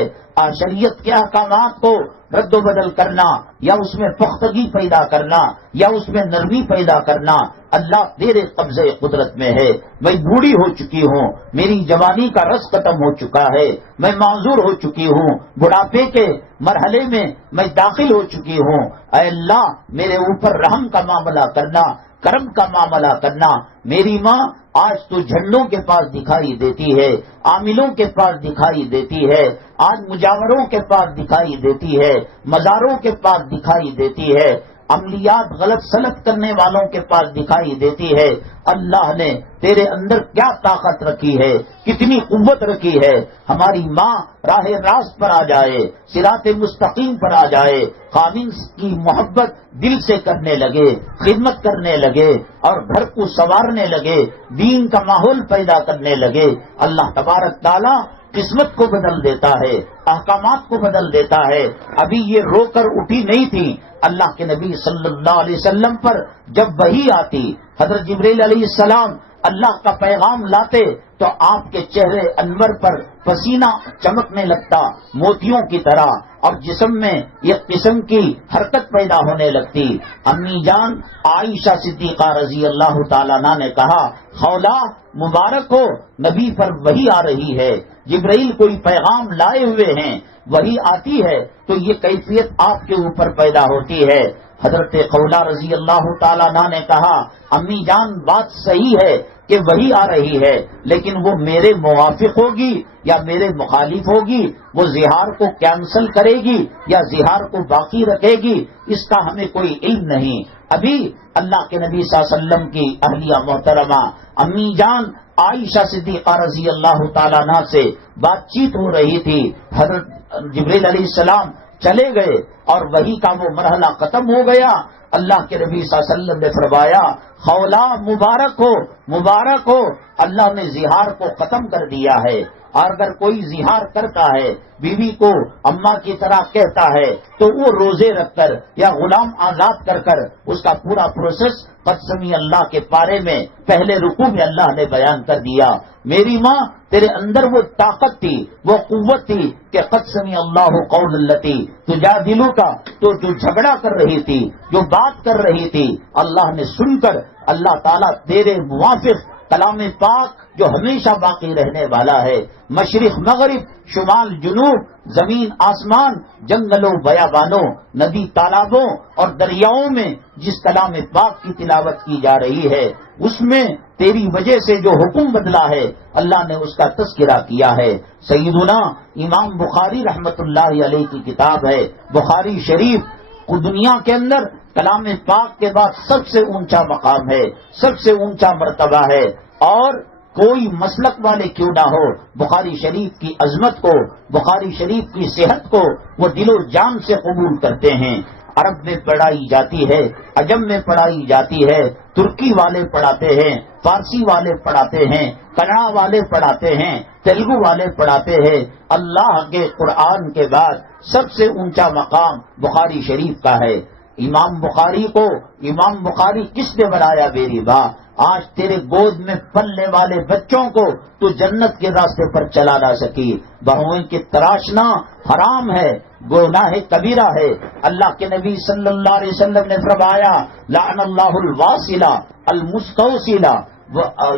شریعت کے احکامات کو رد و بدل کرنا یا اس میں پختگی پیدا کرنا یا اس میں نرمی پیدا کرنا اللہ تیرے قبضے قدرت میں ہے. میں بوڑھی ہو چکی ہوں، میری جوانی کا رس ختم ہو چکا ہے، میں معذور ہو چکی ہوں، بڑھاپے کے مرحلے میں میں داخل ہو چکی ہوں. اے اللہ، میرے اوپر رحم کا معاملہ کرنا، کرم کا معاملہ کرنا. میری ماں آج تو جھنڈوں کے پاس دکھائی دیتی ہے، عاملوں کے پاس دکھائی دیتی ہے، آج مجاوروں کے پاس دکھائی دیتی ہے، مزاروں کے پاس دکھائی دیتی ہے، عملیات غلط سلط کرنے والوں کے پاس دکھائی دیتی ہے. اللہ نے تیرے اندر کیا طاقت رکھی ہے، کتنی قوت رکھی ہے. ہماری ماں راہ راست پر آ جائے، صراط مستقیم پر آ جائے، خاوند کی محبت دل سے کرنے لگے، خدمت کرنے لگے اور گھر کو سنوارنے لگے، دین کا ماحول پیدا کرنے لگے. اللہ تبارک تعالیٰ قسمت کو بدل دیتا ہے، احکامات کو بدل دیتا ہے. ابھی یہ رو کر اٹھی نہیں تھی. اللہ کے نبی صلی اللہ علیہ وسلم پر جب وحی آتی، حضرت جبریل علیہ السلام اللہ کا پیغام لاتے تو آپ کے چہرے انور پر پسینہ چمکنے لگتا موتیوں کی طرح، اور جسم میں ایک قسم کی حرکت پیدا ہونے لگتی. امی جان عائشہ صدیقہ رضی اللہ تعالیٰ عنہ نے کہا، خولہ مبارک ہو، نبی پر وحی آ رہی ہے. جبرائیل کوئی پیغام لائے ہوئے ہیں، وہی آتی ہے تو یہ کیفیت آپ کے اوپر پیدا ہوتی ہے۔ حضرت خولہ رضی اللہ تعالیٰ عنہ نے کہا امی جان بات صحیح ہے کہ وہی آ رہی ہے، لیکن وہ میرے موافق ہوگی یا میرے مخالف ہوگی، وہ زہار کو کینسل کرے گی یا زہار کو باقی رکھے گی، اس کا ہمیں کوئی علم نہیں۔ ابھی اللہ کے نبی صلی اللہ علیہ وسلم کی اہلیہ محترمہ امی جان عائشہ صدیقہ رضی اللہ تعالیٰ عنہ سے بات چیت ہو رہی تھی، حضرت جبرائیل علیہ السلام چلے گئے اور وہی کا وہ مرحلہ ختم ہو گیا۔ اللہ کے نبی صلی اللہ علیہ وسلم نے فرمایا خولہ مبارک ہو، مبارک ہو، اللہ نے زہار کو ختم کر دیا ہے۔ اور اگر کوئی زہار کرتا ہے، بیوی کو اماں کی طرح کہتا ہے، تو وہ روزے رکھ کر یا غلام آزاد کر کر اس کا پورا پروسیس قد سمی اللہ کے پارے میں پہلے رکوع میں اللہ نے بیان کر دیا۔ میری ماں تیرے اندر وہ طاقت تھی، وہ قوت تھی کہ قد سمی اللہ قول التی تجادلو کا، تو جو جھگڑا کر رہی تھی، جو بات کر رہی تھی، اللہ نے سن کر اللہ تعالیٰ تیرے موافق کلام پاک جو ہمیشہ باقی رہنے والا ہے، مشرق مغرب شمال جنوب زمین آسمان جنگلوں بیابانوں ندی تالابوں اور دریاؤں میں جس کلام پاک کی تلاوت کی جا رہی ہے، اس میں تیری وجہ سے جو حکم بدلا ہے اللہ نے اس کا تذکرہ کیا ہے۔ سیدنا امام بخاری رحمت اللہ علیہ کی کتاب ہے بخاری شریف، کو دنیا کے اندر کلام پاک کے بعد سب سے اونچا مقام ہے، سب سے اونچا مرتبہ ہے، اور کوئی مسلک والے کیوں نہ ہو بخاری شریف کی عظمت کو، بخاری شریف کی صحت کو وہ دل و جان سے قبول کرتے ہیں۔ عرب میں پڑھائی جاتی ہے، عجم میں پڑھائی جاتی ہے، ترکی والے پڑھاتے ہیں، فارسی والے پڑھاتے ہیں، کنڑا والے پڑھاتے ہیں، تیلگو والے پڑھاتے ہیں۔ اللہ کے قرآن کے بعد سب سے اونچا مقام بخاری شریف کا ہے۔ امام بخاری کو امام بخاری کس نے بنایا میری ماں؟ آج تیرے گود میں پلنے والے بچوں کو تو جنت کے راستے پر چلا نہ سکی۔ بہوئیں کی تراشنا حرام ہے، گناہ کبیرہ ہے۔ اللہ کے نبی صلی اللہ علیہ وسلم نے فرمایا لعن اللہ الواصلہ المستوصلہ،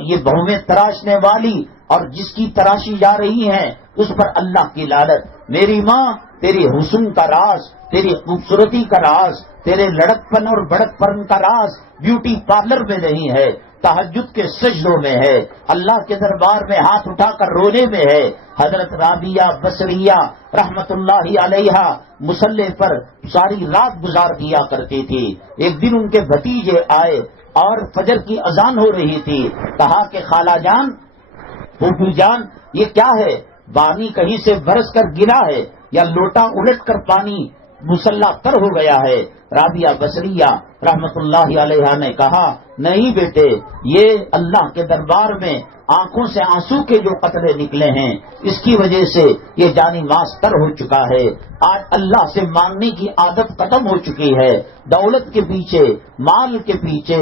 یہ بہویں تراشنے والی اور جس کی تراشی جا رہی ہیں اس پر اللہ کی لعنت۔ میری ماں تیری حسن کا راز، تیری خوبصورتی کا راز، تیرے لڑکپن اور بڑکپن کا راز بیوٹی پارلر میں نہیں ہے، تہجد کے سجدوں میں ہے، اللہ کے دربار میں ہاتھ اٹھا کر رونے میں ہے۔ حضرت رابعہ بصریہ رحمت اللہ علیہا مصلی پر ساری رات گزار دیا کرتی تھی۔ ایک دن ان کے بھتیجے آئے اور فجر کی اذان ہو رہی تھی، کہا کہ خالہ جان، پھوپھی جان، یہ کیا ہے؟ پانی کہیں سے برس کر گرا ہے یا لوٹا الٹ کر پانی مسلح تر ہو گیا ہے؟ رابعہ بصریہ رحمت اللہ علیہ نے کہا نہیں بیٹے، یہ اللہ کے دربار میں آنکھوں سے آنسو کے جو قطرے نکلے ہیں اس کی وجہ سے یہ جانی ماس تر ہو چکا ہے۔ آج اللہ سے مانگنے کی عادت ختم ہو چکی ہے، دولت کے پیچھے، مال کے پیچھے،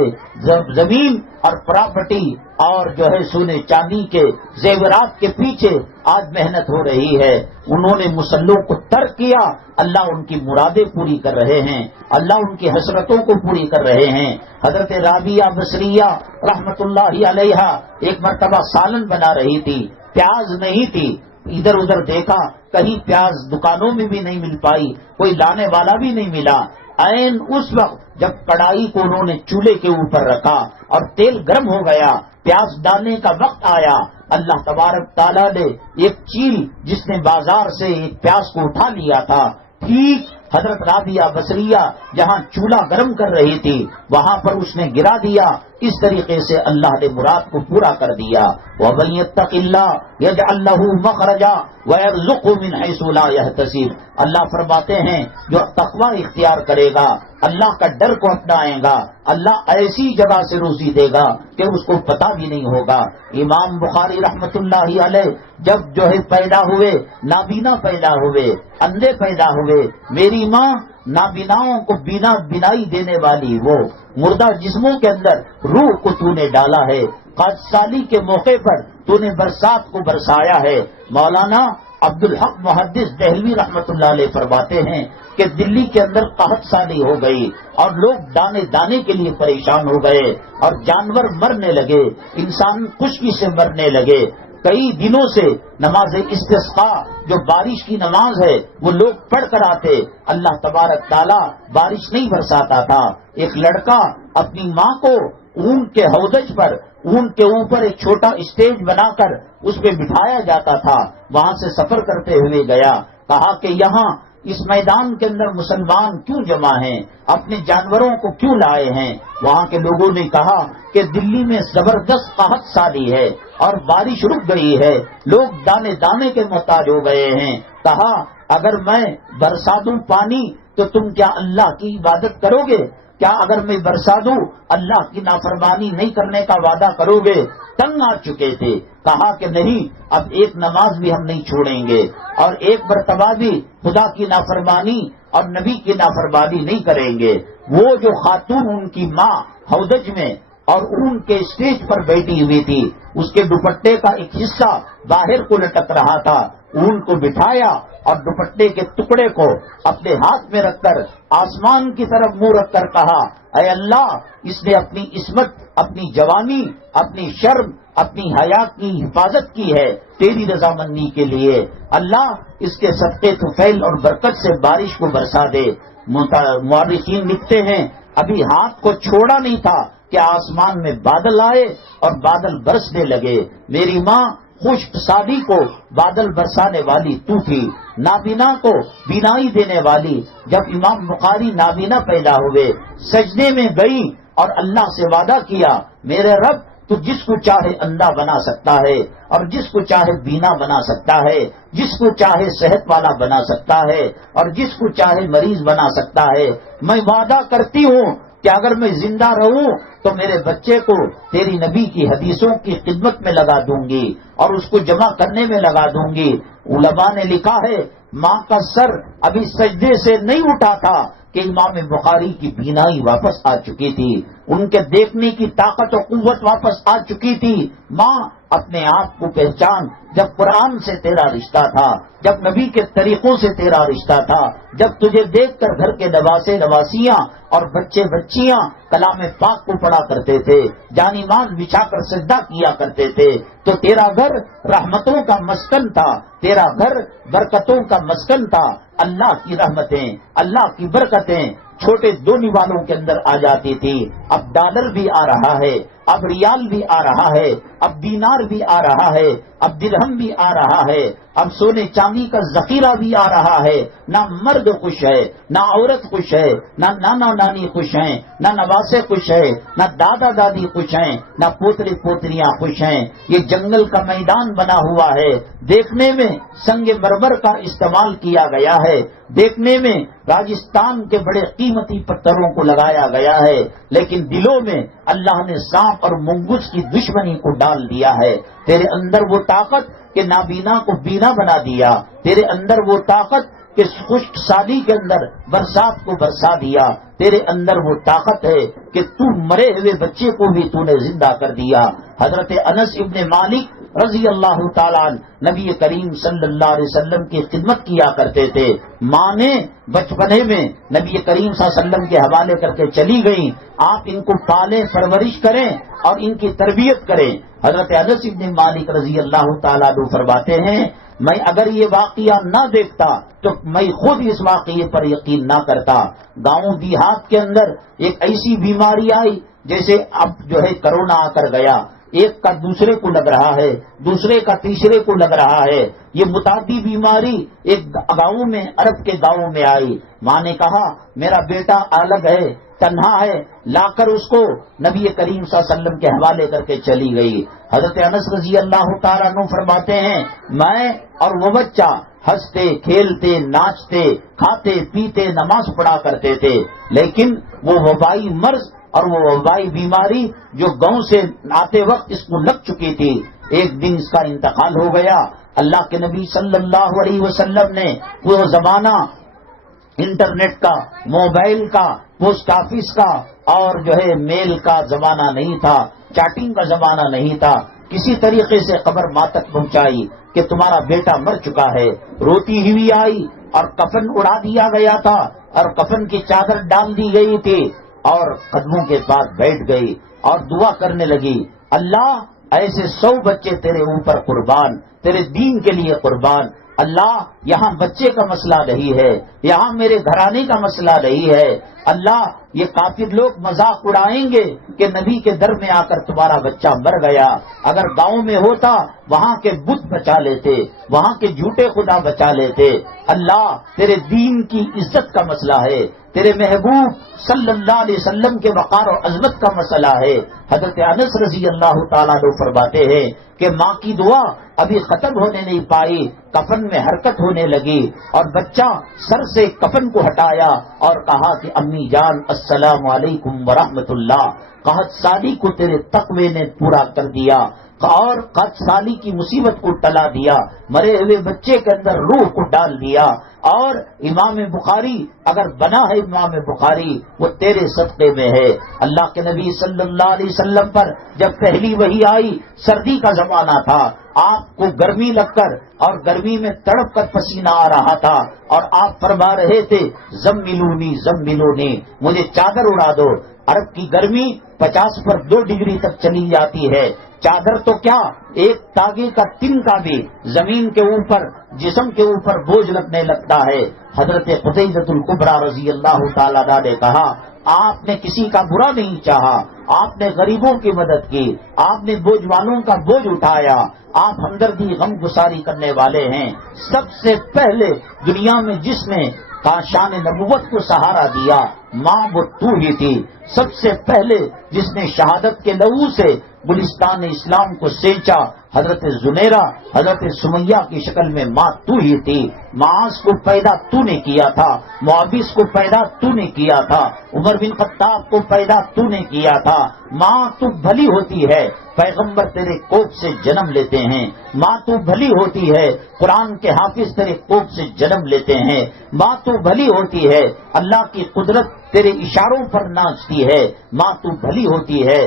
زمین اور پراپرٹی اور جو ہے سونے چاندی کے زیورات کے پیچھے آج محنت ہو رہی ہے۔ انہوں نے مسلوں کو ترک کیا، اللہ ان کی مرادیں پوری کر رہے ہیں، اللہ ان کی حسرتوں کو پوری کر رہے ہیں۔ حضرت رابعہ بصریہ رحمت اللہ علیہ ایک مرتبہ سالن بنا رہی تھی، پیاز نہیں تھی، ادھر ادھر دیکھا کہیں پیاز دکانوں میں بھی نہیں مل پائی، کوئی لانے والا بھی نہیں ملا۔ عین اس وقت جب کڑائی کو انہوں نے چولہے کے اوپر رکھا اور تیل گرم ہو گیا، پیاز ڈالنے کا وقت آیا، اللہ تبارک تعالیٰ نے ایک چیل جس نے بازار سے ایک پیاز کو اٹھا لیا تھا، ٹھیک حضرت رابعہ بصریہ جہاں چولہا گرم کر رہی تھی وہاں پر اس نے گرا دیا۔ اس طریقے سے اللہ نے مراد کو پورا کر دیا۔ وَمَن يَتَّقِ اللَّهَ يَجْعَل لَّهُ مَخْرَجًا وَيَرْزُقْهُ مِنْ حَيْثُ لَا يَحْتَسِبُ۔ اللہ فرماتے ہیں جو تقوی اختیار کرے گا، اللہ کا ڈر کو اپنائے گا، اللہ ایسی جگہ سے روزی دے گا کہ اس کو پتہ بھی نہیں ہوگا۔ امام بخاری رحمت اللہ علیہ جب جو ہے پیدا ہوئے، نابینا پیدا ہوئے، اندھے پیدا ہوئے، میری ماں نابیناؤں کو بینائی دینے والی وہ مردہ جسموں کے اندر روح کو تو نے ڈالا ہے، قحط سالی کے موقع پر تو نے برسات کو برسایا ہے۔ مولانا عبدالحق محدث دہلوی رحمت اللہ علیہ فرماتے ہیں کہ دلی کے اندر قحط سالی ہو گئی اور لوگ دانے دانے کے لیے پریشان ہو گئے اور جانور مرنے لگے، انسان خشکی سے مرنے لگے، کئی دنوں سے نماز استسقاء جو بارش کی نماز ہے وہ لوگ پڑھ کر آتے، اللہ تبارک تعالیٰ بارش نہیں برساتا تھا۔ ایک لڑکا اپنی ماں کو اونٹ کے ہودج پر، اونٹ کے اوپر ایک چھوٹا اسٹیج بنا کر اس پہ بٹھایا جاتا تھا، وہاں سے سفر کرتے ہوئے گیا، کہا کہ یہاں اس میدان کے اندر مسلمان کیوں جمع ہیں، اپنے جانوروں کو کیوں لائے ہیں؟ وہاں کے لوگوں نے کہا کہ دلی میں زبردست قحط سالی ہے اور بارش رک گئی ہے، لوگ دانے دانے کے محتاج ہو گئے ہیں۔ کہا اگر میں برسا دوں پانی تو تم کیا اللہ کی عبادت کرو گے؟ کیا اگر میں برسا دوں اللہ کی نافرمانی نہیں کرنے کا وعدہ کرو گے؟ تنگ آ چکے تھے، کہا کہ نہیں، اب ایک نماز بھی ہم نہیں چھوڑیں گے اور ایک مرتبہ بھی خدا کی نافرمانی اور نبی کی نافرمانی نہیں کریں گے۔ وہ جو خاتون ان کی ماں ہودج میں اور اون کے اسٹیج پر بیٹھی ہوئی تھی، اس کے دوپٹے کا ایک حصہ باہر کو لٹک رہا تھا، اون کو بٹھایا اور دوپٹے کے ٹکڑے کو اپنے ہاتھ میں رکھ کر آسمان کی طرف منہ رکھ کر کہا، اے اللہ، اس نے اپنی عصمت، اپنی جوانی، اپنی شرم، اپنی حیا کی حفاظت کی ہے تیری رضامندی کے لیے، اللہ اس کے صدقے طفیل اور برکت سے بارش کو برسا دے۔ مورخین لکھتے ہیں ابھی ہاتھ کو چھوڑا نہیں تھا کہ آسمان میں بادل آئے اور بادل برسنے لگے۔ میری ماں خشک سالی کو بادل برسانے والی تو تھی، نابینا کو بینائی دینے والی۔ جب امام بخاری نابینا پیدا ہوئے، سجدے میں گئی اور اللہ سے وعدہ کیا، میرے رب تو جس کو چاہے اندھا بنا سکتا ہے اور جس کو چاہے بینا بنا سکتا ہے، جس کو چاہے صحت والا بنا سکتا ہے اور جس کو چاہے مریض بنا سکتا ہے۔ میں وعدہ کرتی ہوں کہ اگر میں زندہ رہوں تو میرے بچے کو تیری نبی کی حدیثوں کی خدمت میں لگا دوں گی اور اس کو جمع کرنے میں لگا دوں گی۔ علماء نے لکھا ہے ماں کا سر ابھی سجدے سے نہیں اٹھا تھا کہ امام بخاری کی بینائی واپس آ چکی تھی، ان کے دیکھنے کی طاقت و قوت واپس آ چکی تھی۔ ماں اپنے آپ کو پہچان، جب قرآن سے تیرا رشتہ تھا، جب نبی کے طریقوں سے تیرا رشتہ تھا، جب تجھے دیکھ کر گھر کے نواسے نواسیاں اور بچے بچیاں کلام پاک کو پڑھا کرتے تھے، جانی ماز بچھا کر سجدہ کیا کرتے تھے، تو تیرا گھر رحمتوں کا مسکن تھا، تیرا گھر برکتوں کا مسکن تھا۔ اللہ کی رحمتیں، اللہ کی برکتیں چھوٹے دونی والوں کے اندر آ جاتی تھی۔ اب ڈالر بھی آ رہا ہے، اب ریال بھی آ رہا ہے، اب دینار بھی آ رہا ہے، اب درہم بھی آ رہا ہے، اب سونے چاندی کا ذخیرہ بھی آ رہا ہے۔ نہ مرد خوش ہے، نہ عورت خوش ہے، نہ نانا نانی خوش ہیں، نہ نواسے خوش ہیں، نہ دادا دادی خوش ہیں، نہ پوتری پوتریاں خوش ہیں۔ یہ جنگل کا میدان بنا ہوا ہے، دیکھنے میں سنگ مرمر کا استعمال کیا گیا ہے، دیکھنے میں راجستھان کے بڑے قیمتی پتھروں کو لگایا گیا ہے، لیکن دلوں میں اللہ نے سانپ اور منگس کی دشمنی کو ڈال دیا ہے۔ تیرے اندر وہ طاقت کہ نابینا کو بینا بنا دیا، تیرے اندر وہ طاقت کہ خشک سالی کے اندر برسات کو برسا دیا، تیرے اندر وہ طاقت ہے کہ تو مرے ہوئے بچے کو بھی تو نے زندہ کر دیا۔ حضرت انس ابن مالک رضی اللہ تعالیٰ نبی کریم صلی اللہ علیہ وسلم کی خدمت کیا کرتے تھے۔ ماں نے بچپنے میں نبی کریم صلی اللہ علیہ وسلم کے حوالے کر کے چلی گئیں، آپ ان کو پالیں، پرورش کریں اور ان کی تربیت کریں۔ حضرت انس ابن مالک رضی اللہ تعالیٰ عنہ فرماتے ہیں میں اگر یہ واقعہ نہ دیکھتا تو میں خود اس واقعے پر یقین نہ کرتا۔ گاؤں دیہات کے اندر ایک ایسی بیماری آئی جیسے اب جو ہے کرونا آ کر گیا، ایک کا دوسرے کو لگ رہا ہے، دوسرے کا تیسرے کو لگ رہا ہے۔ یہ متعدی بیماری ایک گاؤں میں، عرب کے گاؤں میں آئی۔ ماں نے کہا میرا بیٹا الگ ہے، تنہا ہے، لا کر اس کو نبی کریم صلی اللہ علیہ وسلم کے حوالے کر کے چلی گئی۔ حضرت انس رضی اللہ تعالیٰ عنہ فرماتے ہیں میں اور وہ بچہ ہنستے کھیلتے ناچتے کھاتے پیتے نماز پڑھا کرتے تھے، لیکن وہ وبائی مرض اور وہ وبائی بیماری جو گاؤں سے آتے وقت اس کو لگ چکی تھی، ایک دن اس کا انتقال ہو گیا۔ اللہ کے نبی صلی اللہ علیہ وسلم نے وہ زمانہ انٹرنیٹ کا، موبائل کا، پوسٹ آفس کا اور جو ہے میل کا زمانہ نہیں تھا، چیٹنگ کا زمانہ نہیں تھا، کسی طریقے سے خبر ماں تک پہنچائی کہ تمہارا بیٹا مر چکا ہے۔ روتی ہوئی آئی اور کفن اڑا دیا گیا تھا اور کفن کی چادر ڈال دی گئی تھی اور قدموں کے پاس بیٹھ گئی اور دعا کرنے لگی، اللہ ایسے 100 بچے تیرے اوپر قربان، تیرے دین کے لیے قربان۔ اللہ یہاں بچے کا مسئلہ نہیں ہے، یہاں میرے گھرانے کا مسئلہ نہیں ہے۔ اللہ یہ کافر لوگ مذاق اڑائیں گے کہ نبی کے در میں آ کر تمہارا بچہ مر گیا، اگر گاؤں میں ہوتا وہاں کے بت بچا لیتے، وہاں کے جھوٹے خدا بچا لیتے۔ اللہ تیرے دین کی عزت کا مسئلہ ہے، تیرے محبوب صلی اللہ علیہ وسلم کے وقار و عظمت کا مسئلہ ہے۔ حضرت انس رضی اللہ تعالیٰ عنہ فرماتے ہیں کہ ماں کی دعا ابھی ختم ہونے نہیں پائی، کفن میں حرکت ہونے لگی اور بچہ سر سے کفن کو ہٹایا اور کہا کہ امی جان السلام علیکم ورحمۃ اللہ۔ قحط سالی کو تیرے تقوی نے پورا کر دیا اور قحط سالی کی مصیبت کو ٹلا دیا، مرے ہوئے بچے کے اندر روح کو ڈال دیا۔ اور امام بخاری اگر بنا ہے امام بخاری وہ تیرے صدقے میں ہے۔ اللہ کے نبی صلی اللہ علیہ وسلم پر جب پہلی وحی آئی، سردی کا زمانہ تھا، آپ کو گرمی لگ کر اور گرمی میں تڑپ کر پسینہ آ رہا تھا اور آپ فرما رہے تھے زملونی زملونی، مجھے چادر اڑا دو۔ عرب کی گرمی 50 پر 2 ڈگری تک چلی جاتی ہے، چادر تو کیا ایک تاگے کا تن کا بھی زمین کے اوپر جسم کے اوپر بوجھ لگنے لگتا ہے۔ حضرت خدیجہ الکبریٰ رضی اللہ تعالیٰ عنہا نے کہا آپ نے کسی کا برا نہیں چاہا، آپ نے غریبوں کی مدد کی، آپ نے بوجھ والوں کا بوجھ اٹھایا، آپ ہمدردی غم گساری کرنے والے ہیں۔ سب سے پہلے دنیا میں جس نے شان نبوت کو سہارا دیا ماں وہ تو ہی تھی۔ سب سے پہلے جس نے شہادت کے لہو سے گلستان اسلام کو سینچا حضرت زنیرہ حضرت سمیہ کی شکل میں ماں تو ہی تھی۔ معاذ کو پیدا تو نے کیا تھا، معاویہ کو پیدا تو نے کیا تھا، عمر بن خطاب کو پیدا تو نے کیا تھا۔ ماں تو بھلی ہوتی ہے، پیغمبر تیرے کوکھ سے جنم لیتے ہیں۔ ماں تو بھلی ہوتی ہے، قرآن کے حافظ تیرے کوکھ سے جنم لیتے ہیں۔ ماں تو بھلی ہوتی ہے، اللہ کی قدرت تیرے اشاروں پر ناچتی ہے۔ ماں تو بھلی ہوتی ہے،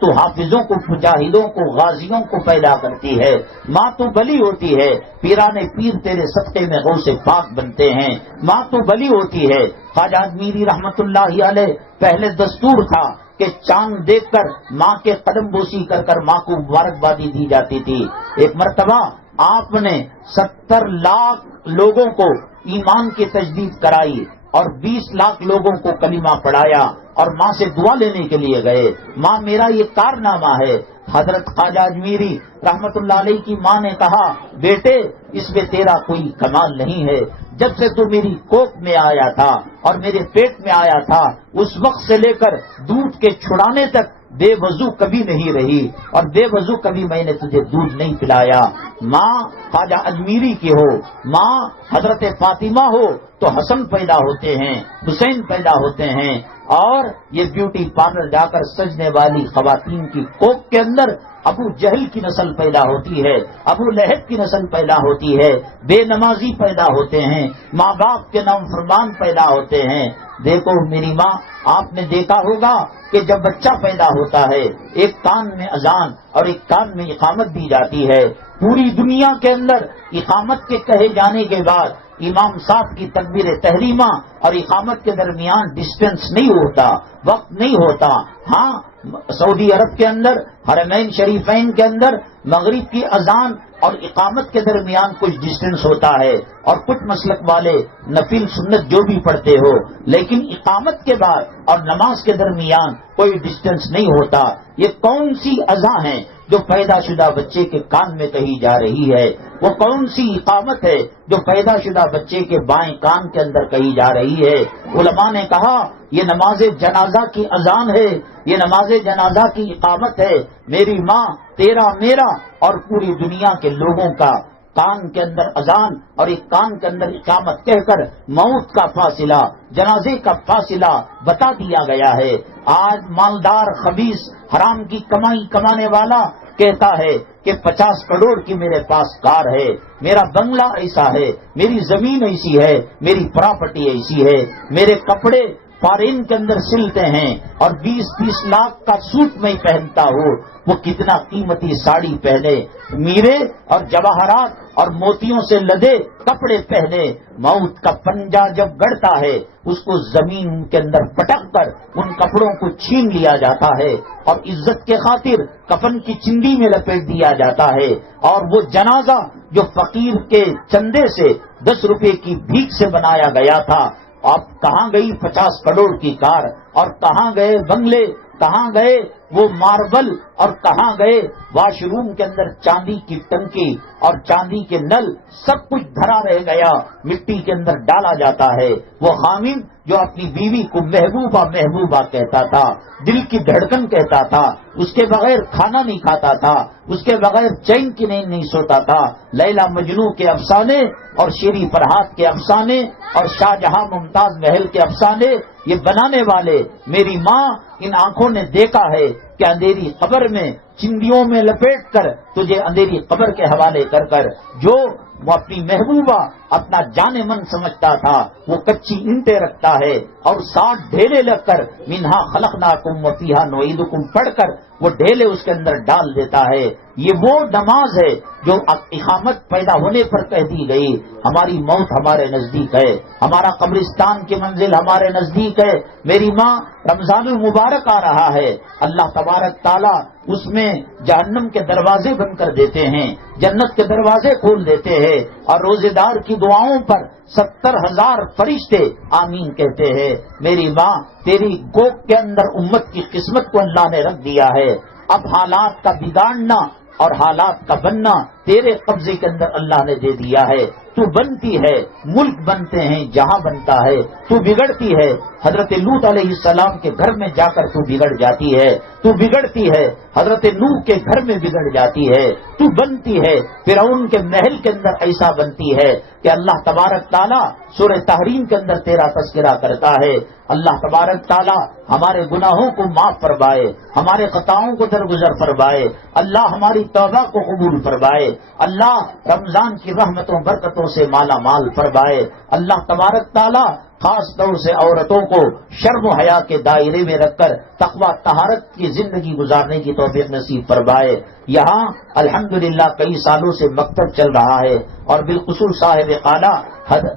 تو حافظوں کو مجاہدوں کو غازیوں کو پیدا کرتی ہے۔ ماں تو بھلی ہوتی ہے، پیران پیر تیرے صدقے میں غوث پاک بنتے ہیں۔ ماں تو بھلی ہوتی ہے۔ خواجہ اجمیری رحمت اللہ علیہ پہلے دستور تھا کہ چاند دیکھ کر ماں کے قدم بوسی کر کر ماں کو مبارکبادی دی جاتی تھی۔ ایک مرتبہ آپ نے 70 لاکھ لوگوں کو ایمان کی تجدید کرائی اور 20 لاکھ لوگوں کو کلمہ پڑھایا اور ماں سے دعا لینے کے لیے گئے۔ ماں میرا یہ کارنامہ ہے۔ حضرت خواجہ اجمیری رحمت اللہ علیہ کی ماں نے کہا بیٹے اس میں تیرا کوئی کمال نہیں ہے، جب سے تو میری کوکھ میں آیا تھا اور میرے پیٹ میں آیا تھا اس وقت سے لے کر دودھ کے چھڑانے تک بے وضو کبھی نہیں رہی اور بے وضو کبھی میں نے تجھے دودھ نہیں پلایا۔ ماں خواجہ اجمیری کی ہو، ماں حضرت فاطمہ ہو تو حسن پیدا ہوتے ہیں، حسین پیدا ہوتے ہیں، اور یہ بیوٹی پارلر جا کر سجنے والی خواتین کی کوکھ کے اندر ابو جہل کی نسل پیدا ہوتی ہے، ابو لہب کی نسل پیدا ہوتی ہے، بے نمازی پیدا ہوتے ہیں، ماں باپ کے نام فرمان پیدا ہوتے ہیں۔ دیکھو میری ماں، آپ نے دیکھا ہوگا کہ جب بچہ پیدا ہوتا ہے ایک کان میں اذان اور ایک کان میں اقامت دی جاتی ہے۔ پوری دنیا کے اندر اقامت کے کہے جانے کے بعد امام صاحب کی تکبیر تحریمہ اور اقامت کے درمیان ڈسٹینس نہیں ہوتا، وقت نہیں ہوتا۔ ہاں سعودی عرب کے اندر حرمین شریفین کے اندر مغرب کی اذان اور اقامت کے درمیان کچھ ڈسٹینس ہوتا ہے اور کچھ مسلک والے نفل سنت جو بھی پڑھتے ہو، لیکن اقامت کے بعد اور نماز کے درمیان کوئی ڈسٹینس نہیں ہوتا۔ یہ کون سی اذان ہے جو پیدا شدہ بچے کے کان میں کہی جا رہی ہے؟ وہ کون سی اقامت ہے جو پیدا شدہ بچے کے بائیں کان کے اندر کہی جا رہی ہے؟ علماء نے کہا یہ نماز جنازہ کی اذان ہے، یہ نماز جنازہ کی اقامت ہے۔ میری ماں تیرا میرا اور پوری دنیا کے لوگوں کا کان کے اندر اذان اور ایک کان کے اندر اقامت کہہ کر موت کا فاصلہ، جنازے کا فاصلہ بتا دیا گیا ہے۔ آج مالدار خبیث حرام کی کمائی کمانے والا کہتا ہے کہ 50 کروڑ کی میرے پاس کار ہے، میرا بنگلہ ایسا ہے، میری زمین ایسی ہے، میری پراپرٹی ایسی ہے، میرے کپڑے فارین کے اندر سلتے ہیں اور 20-30 لاکھ کا سوٹ میں پہنتا ہوں، وہ کتنا قیمتی ساڑی پہنے، میرے اور جواہرات اور موتیوں سے لدے کپڑے پہنے، موت کا پنجہ جب گڑتا ہے اس کو زمین کے اندر پٹک کر ان کپڑوں کو چھین لیا جاتا ہے اور عزت کے خاطر کفن کی چندی میں لپیٹ دیا جاتا ہے، اور وہ جنازہ جو فقیر کے چندے سے 10 روپے کی بھیک سے بنایا گیا تھا، اب کہاں گئی 50 کروڑ کی کار، اور کہاں گئے بنگلے، کہاں گئے وہ ماربل، اور کہاں گئے واش روم کے اندر چاندی کی ٹنکی اور چاندی کے نل، سب کچھ دھرا رہ گیا، مٹی کے اندر ڈالا جاتا ہے۔ وہ خامن جو اپنی بیوی کو محبوبہ محبوبہ کہتا تھا، دل کی دھڑکن کہتا تھا، اس کے بغیر کھانا نہیں کھاتا تھا، اس کے بغیر چین کی نیند نہیں سوتا تھا، لیلا مجنو کے افسانے اور شیری فرحات کے افسانے اور شاہ جہاں ممتاز محل کے افسانے یہ بنانے والے میری ماں ان آنکھوں نے دیکھا ہے کہ اندھیری قبر میں چندیوں میں لپیٹ کر تجھے اندھیری قبر کے حوالے کر کر جو وہ اپنی محبوبہ اپنا جان من سمجھتا تھا وہ کچی اینٹیں رکھتا ہے اور 60 ڈھیلے لگ کر منہا خلقناکم وفیہا نعیدکم پڑھ کر وہ ڈھیلے اس کے اندر ڈال دیتا ہے۔ یہ وہ نماز ہے جو اقامت پیدا ہونے پر کہہ دی گئی۔ ہماری موت ہمارے نزدیک ہے، ہمارا قبرستان کی منزل ہمارے نزدیک ہے۔ میری ماں رمضان المبارک آ رہا ہے، اللہ تبارک تعالیٰ اس میں جہنم کے دروازے بند کر دیتے ہیں، جنت کے دروازے کھول دیتے ہیں، اور روزے دار کی دعاؤں پر 70,000 فرشتے آمین کہتے ہیں۔ میری ماں تیری گوک کے اندر امت کی قسمت کو اللہ نے رکھ دیا ہے، اب حالات کا بگاڑنا اور حالات کا بننا تیرے قبضے کے اندر اللہ نے دے دیا ہے۔ تو بنتی ہے، ملک بنتے ہیں جہاں بنتا ہے، تو بگڑتی ہے، حضرت لوط علیہ السلام کے گھر میں جا کر تو بگڑ جاتی ہے، تو بگڑتی ہے، حضرت نوح کے گھر میں بگڑ جاتی ہے، تو بنتی ہے، فرعون کے محل کے اندر ایسا بنتی ہے کہ اللہ تبارک تعالیٰ سورہ تحریم کے اندر تیرا تذکرہ کرتا ہے۔ اللہ تبارک تعالیٰ ہمارے گناہوں کو معاف فرمائے، ہمارے خطاؤں کو درگزر فرمائے، اللہ ہماری توبہ کو قبول فرمائے، اللہ رمضان کی رحمتوں برکتوں سے مالا مال فرمائے، اللہ تبارک تعالیٰ خاص طور سے عورتوں کو شرم و حیا کے دائرے میں رکھ کر تقویٰ طہارت کی زندگی گزارنے کی توفیق نصیب فرمائے۔ یہاں الحمدللہ کئی سالوں سے مکتب چل رہا ہے، اور بالخصوص صاحب قالا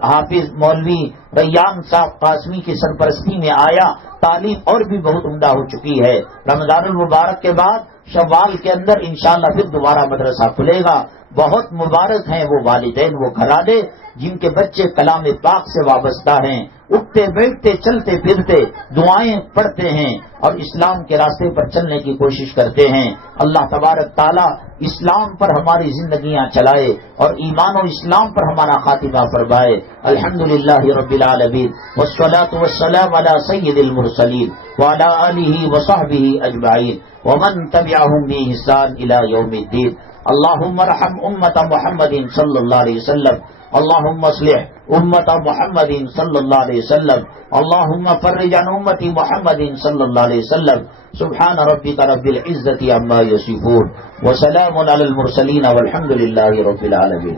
حافظ مولوی ریان صاحب قاسمی کی سرپرستی میں آیا، تعلیم اور بھی بہت عمدہ ہو چکی ہے۔ رمضان المبارک کے بعد شوال کے اندر انشاءاللہ پھر دوبارہ مدرسہ کھلے گا۔ بہت مبارک ہیں وہ والدین، وہ گھرانے جن کے بچے کلام پاک سے وابستہ ہیں، اٹھتے بیٹھتے چلتے پھرتے دعائیں پڑھتے ہیں اور اسلام کے راستے پر چلنے کی کوشش کرتے ہیں۔ اللہ تبارک تعالیٰ اسلام پر ہماری زندگیاں چلائے اور ایمان و اسلام پر ہمارا خاتمہ فرمائے۔ الحمدللہ رب العالمین والصلاة والسلام علی سید المرسلین وعلی آلہ وصحبہ اجمعین ومن تبعہم بإحسان الی یوم الدین۔ اللہم ارحم امت محمد صلی اللہ علیہ وسلم، اللہم اصلح امت محمد صلی اللہ علیہ وسلم، اللہم فرج عن امت محمد صلی اللہ علیہ وسلم۔ سبحان ربک رب العزت عما یصفون وسلام علی المرسلین والحمد للہ رب العالمین۔